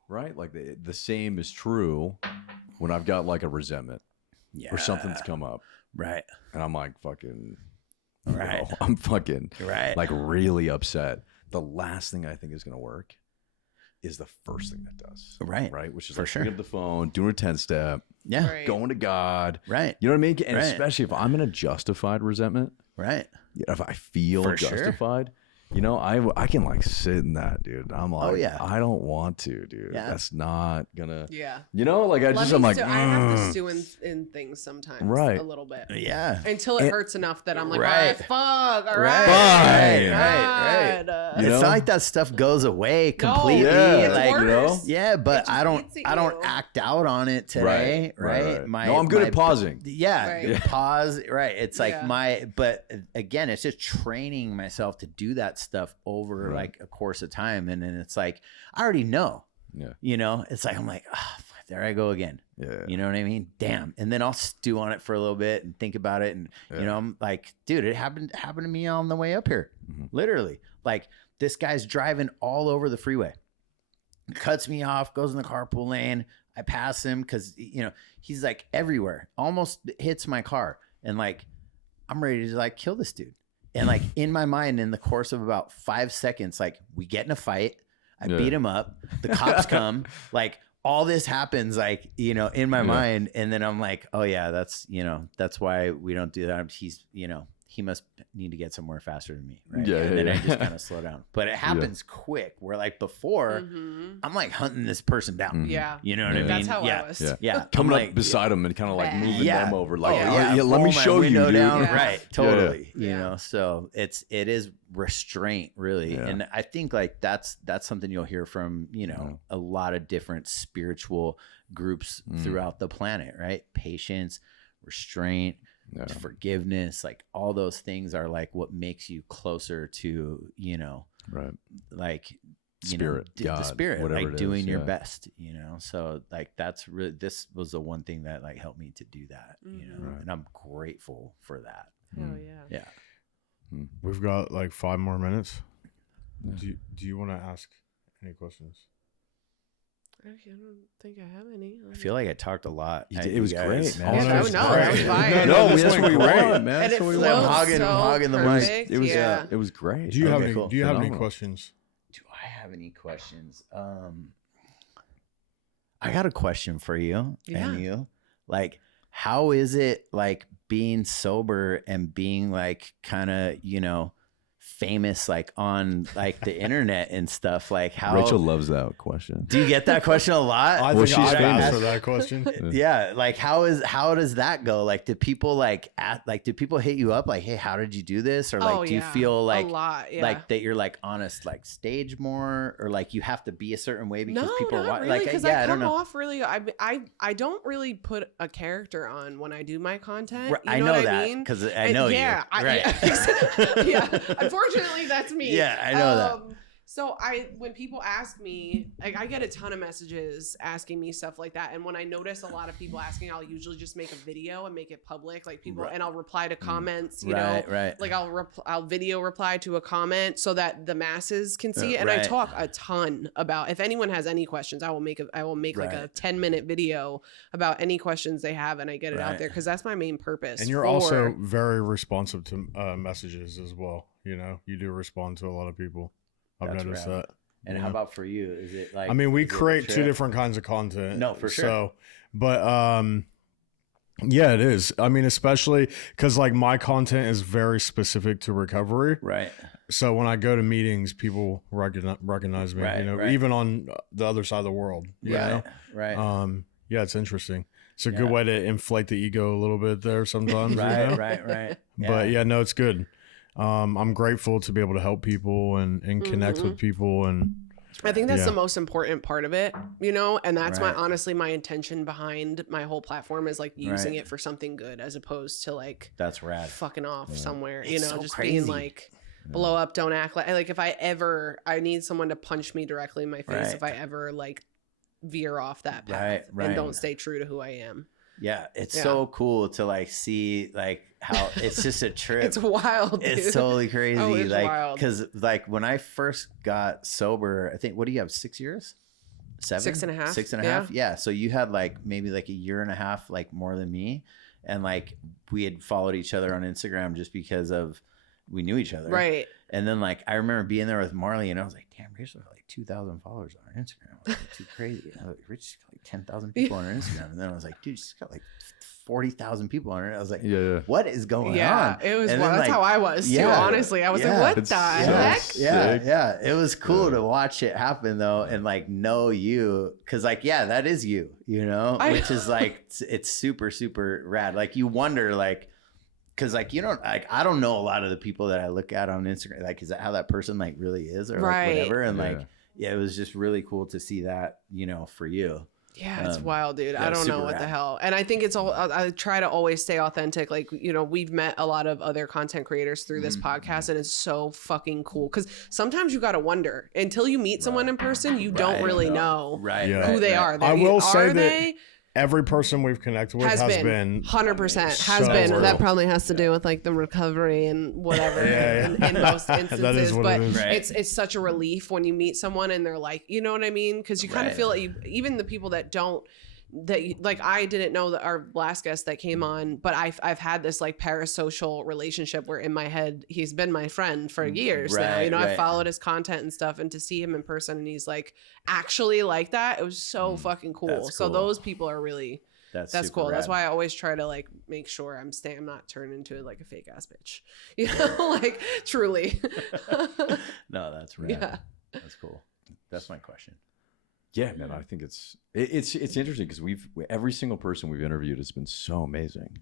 right? Like the same is true when I've got like a resentment or something's come up. Right. And I'm like, fucking, Right. I'm fucking Right. like really upset. The last thing I think is going to work is the first thing that does. Right. Right. Which is For like sure. picking up the phone, doing a 10-step, Yeah. Right. going to God. Right. You know what I mean? And Right. especially if I'm in a justified resentment, Right. if I feel For sure. justified, you know, I can like sit in that, dude. I'm like, yeah. I don't want to, dude. Yeah. That's not gonna, Yeah. you know, like I'm like, I have to "Mm." stew in things sometimes, Right. a little bit, Yeah. until it hurts enough that I'm like, Right. fuck, all Right. right, Right. God. You It's know? not like that stuff goes away completely. Yeah, it's like, you know? worse. yeah, It but just I don't eats at I don't you. act out on it today, right? No, I'm good at pausing. Yeah, Right. you pause, right? It's like Yeah. but again, it's just training myself to do that stuff over Right. like a course of time, and then it's like I already know, Yeah. you know. It's like I'm like, oh, there I go again. Yeah. You know what I mean? Damn. And then I'll stew on it for a little bit and think about it. And, you know, I'm like, dude, it happened to me on the way up here. Mhm. Literally. Like this guy's driving all over the freeway, cuts me off, goes in the carpool lane. I pass him because, you know, he's like everywhere, almost hits my car. And like, I'm ready to like kill this dude. And like in my mind, in the course of about 5 seconds, like we get in a fight. I Yeah. beat him up. The cops come. Like all this happens, like, you know, in my mind. And then I'm like, oh yeah, that's, you know, that's why we don't do that. He's, you know, he must need to get somewhere faster than me. Right. Yeah, And then yeah, I yeah. just kind of slow down. But it happens quick where like before Mhm. I'm like hunting this person down. Yeah. You know what I Yeah. mean? That's how yeah. I was. Yeah. Yeah. Coming I'm up like, beside them and kind of like Bad. moving Yeah. them over. Like, Oh, yeah, let pull me my show you, window dude. down. Yeah. Right. Totally. You Yeah. know, so it is restraint really. Yeah. And I think like that's something you'll hear from, you know, a lot of different spiritual groups throughout the planet, right? Patience, restraint, Yeah. forgiveness, like all those things are like what makes you closer to, you know, Right. like Spirit, the God, spirit, whatever like it doing is, your yeah. best, you know. So like that's really, this was the one thing that like helped me to do that, you know. Right. And I'm grateful for that. Hell yeah. Yeah. We've got like 5 more minutes. Yeah. Do you want to ask any questions? Actually, I don't think I have any. I feel like I talked a lot. You at did- it you was guys. great, man. Yeah, that was- no, that was fire. No, this that's what went we great. want, man. And That's it what we flowed want. hogging the mic. perfect. It was yeah. it was great. Do you have Okay, any? cool. Do you have any Phenomenal. questions? Do I have any questions? I got a question for you Yeah. and you. Like, how is it like being sober and being like kind of, you know, famous like on like the internet and stuff? Like how Rachel loves that question. do you get that question a lot? I Well, think she's I've famous. asked for that question. Yeah, like how does that go? Like do people do people hit you up like, hey, how did you do this? Or like do you feel like a lot? Yeah. like that you're like honest like stage more, or like you have to be a certain way because no, people are not really, like because yeah, I I don't come know. off really. I don't really put a character on when I do my content. Right, You I know know what that I mean? because I And know yeah, you. Right. Yeah. Unfortunately, that's me. Yeah, I know that. So when people ask me, like I get a ton of messages asking me stuff like that, and when I notice a lot of people asking, I'll usually just make a video and make it public, like people, Right. and I'll reply to comments, you Right, know, right. like I'll video reply to a comment so that the masses can see it, and I Right. talk a ton about. If anyone has any questions, I will make like a Right. 10-minute video about any questions they have, and I get it out Right. there because that's my main purpose. And you're for- also very responsive to messages as well. You know, you do respond to a lot of people. I've That's noticed rad. that. And Yeah. how about for you? Is it like I mean, we is it a create two trip? different kinds of content. No, for sure. So, but yeah, it is. I mean, especially because like my content is very specific to recovery. Right. So when I go to meetings, people recognize me. Right, You know, right. even on the other side of the world. You know? Right. Yeah, it's interesting. It's a Yeah. good way to inflate the ego a little bit there sometimes. Right. You know? Right. But yeah, no, it's good. I'm grateful to be able to help people and connect with people. And I think that's Yeah. the most important part of it, you know, and that's Right. honestly my intention behind my whole platform is like using Right. it for something good as opposed to like That's rad. fucking off somewhere, It's you know, so just crazy. being like blow up, don't act like if I need someone to punch me directly in my face Right. if I ever like veer off that path Right, right. and don't stay true to who I am. Yeah, it's Yeah. so cool to like see like how it's just a trip. It's wild, dude. It's totally crazy. Oh, it's like wild. because like when I first got sober, I think what do you have? 6 years? 7? 6.5. 6.5. Yeah. Yeah. So you had like maybe like a year and a half, like more than me, and like we had followed each other on Instagram just because of we knew each other. Right. And then like I remember being there with Marley, and I was like, "Damn, Rachel's got like 2,000 followers on her Instagram. I was like, too crazy." I was like, "Rachel's got like 10,000 people on her Instagram." And then I was like, "Dude, she's got like 40,000 people on her." I was like, "What is going on?" Yeah, it was. And Well, then, that's like, how I was too. Honestly, I was like, "What It's the so heck?" Yeah. It was cool to watch it happen though, and like know you, because like that is you, which is like it's super super rad. Like you wonder like. Cause like I don't know a lot of the people that I look at on Instagram. Like, is that how that person like really is, or like whatever? And like, it was just really cool to see that, for you. Yeah, it's wild, dude. I don't super know what the rad. hell. And I think it's all, I try to always stay authentic. Like, we've met a lot of other content creators through this podcast, and it's so fucking cool. Cause sometimes you got to wonder until you meet someone in person, you don't really know who they are. I will say are that they? every person we've connected with has been 100% has so been. real. That probably has to do with like the recovery and whatever in most instances. That is what but it is. it's such a relief when you meet someone and they're like, you know what I mean? Because you kind of feel like even the people that don't. Like I didn't know that our last guest that came on, but I've had this like parasocial relationship where in my head he's been my friend for years now. I've followed his content and stuff, and to see him in person and he's like actually like that, it was so fucking cool. So those people are really that's cool. Rad. That's why I always try to like make sure I'm not turned into like a fake ass bitch. Like truly. No, that's rad. Yeah. That's cool. That's my question. Yeah, man, I think it's interesting because every single person we've interviewed has been so amazing.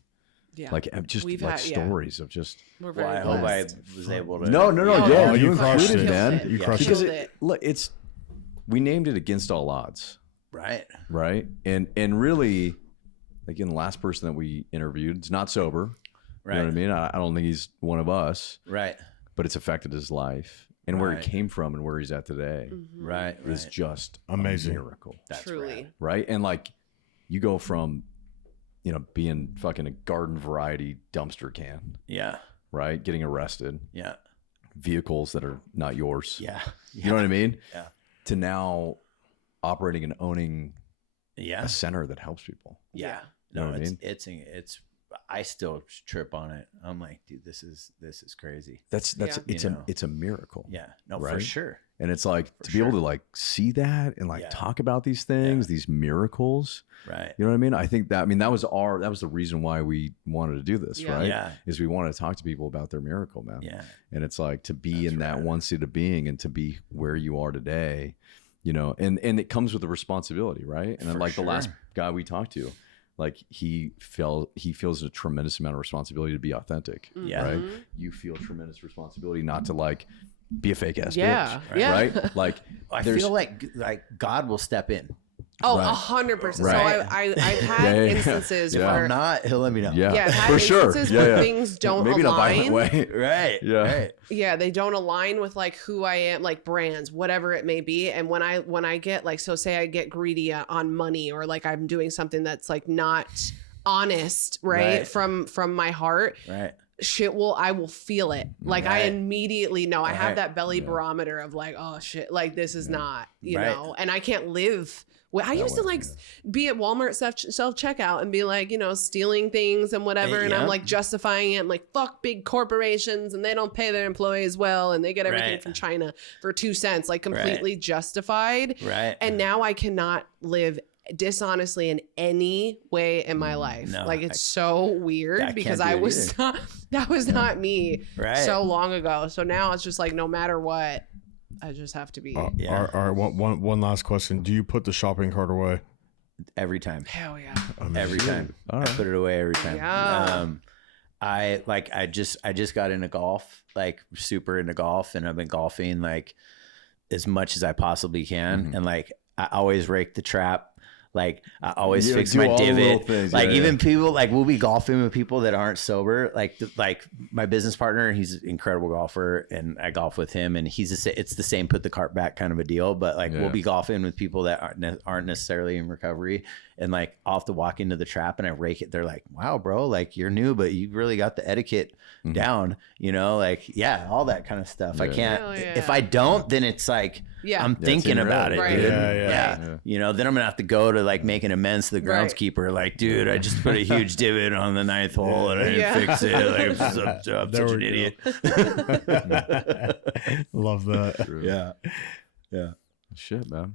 Yeah, like just We've like had- stories of just. We're very I hope I blessed. was able to. No, Yeah, you crushed included, it, man. You crushed Because it. look, we named it Against All Odds, Right. and really, like in the last person that we interviewed, is not sober. Right. You know what I mean? I don't think he's one of us, Right. but it's affected his life and where Right. he came from and where he's at today Right. is just Amazing. a miracle. That's Truly. rad. Right? And like you go from, being fucking a garden variety dumpster can, Yeah. right? Getting arrested, Yeah. vehicles that are not yours. Yeah. You know what I mean? Yeah. To now operating and owning Yeah. a center that helps people. Yeah. You know No, what I mean? it's I still trip on it. I'm like, dude, this is crazy. That's it's a miracle. Yeah. No, Right? for sure. And it's like For to be able to sure. like see that and like Yeah. talk about these things, these miracles. Right. You know what I mean? I think that that was the reason why we wanted to do this, Yeah. right? Yeah. Is we wanted to talk to people about their miracle, man. Yeah. And it's like to be That's in that rad. one state of being and to be where you are today, and it comes with the responsibility, right? And then For like the last sure. guy we talked to, like he feels a tremendous amount of responsibility to be authentic. Yeah. Right. You feel tremendous responsibility not to like be a fake ass Yeah, bitch. yeah. Right. Like I there's- feel like God will step in. Oh, Right. 100%. Right. So I've had Yeah. instances Yeah. If where I'm not, he'll let me know. Yeah, I've had for sure. instances Yeah, where yeah. things don't Maybe in a violent align. way. Right. Yeah. Right. Yeah, they don't align with like who I am, like brands, whatever it may be. And when I get like, so say I get greedy on money, or like I'm doing something that's like not honest, right? From my heart, Right. I will feel it. Like I Right. immediately know. I have Right. that belly Yeah. barometer of like, oh shit, like this is not, you Right. know, and I can't live. Well, I used to like be at Walmart self checkout and be like, stealing things and whatever. And Yeah. I'm like justifying it. I'm like, fuck big corporations and they don't pay their employees well and they get everything Right. from China for 2 cents, like completely justified. Right. And now I cannot live dishonestly in any way in my life. No, like it's so I weird can't because do I it was that was not me Right. so long ago. So now it's just like no matter what, I just have to be Yeah. All right. One last question. Do you put the shopping cart away? Every time. hell yeah. Every time. All I right. put it away every time. Yeah. I just got into golf, like super into golf, and I've been golfing like as much as I possibly can. Mhm. And like I always rake the trap. Like I always You fix do my all the little divot. things, Like yeah, even yeah. people like we'll be golfing with people that aren't sober. Like my business partner, he's an incredible golfer, and I golf with him, and it's the same put the cart back kind of a deal. But like Yeah. we'll be golfing with people that aren't necessarily in recovery, And like I'll have to walk into the trap and I rake it. They're like, wow, bro, like you're new, but you really got the etiquette down, you know, like, yeah, all that kind of stuff. I can't, if I don't, then it's like, I'm thinking about it, dude. Yeah. You know, then I'm gonna have to go to like make an amends to the groundskeeper. Like, dude, I just put a huge divot on the 9th hole and I didn't fix it. Like, I'm such an idiot. Love that. Yeah. Shit, man.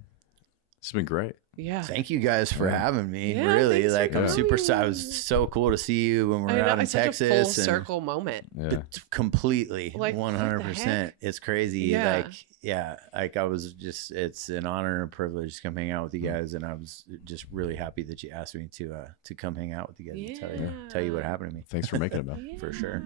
It's been great. Yeah. Thank you guys for having me. Yeah, really, thanks for like I'm super. coming. I was so cool to see you when we were out in It's such Texas. a full and circle moment. it's completely, Like, what the 100%. heck? It's crazy. Yeah. Like, yeah, like I was just. It's an honor and a privilege to come hang out with you guys, and I was just really happy that you asked me to come hang out with you guys and tell you what happened to me. Thanks for making it, man. For sure.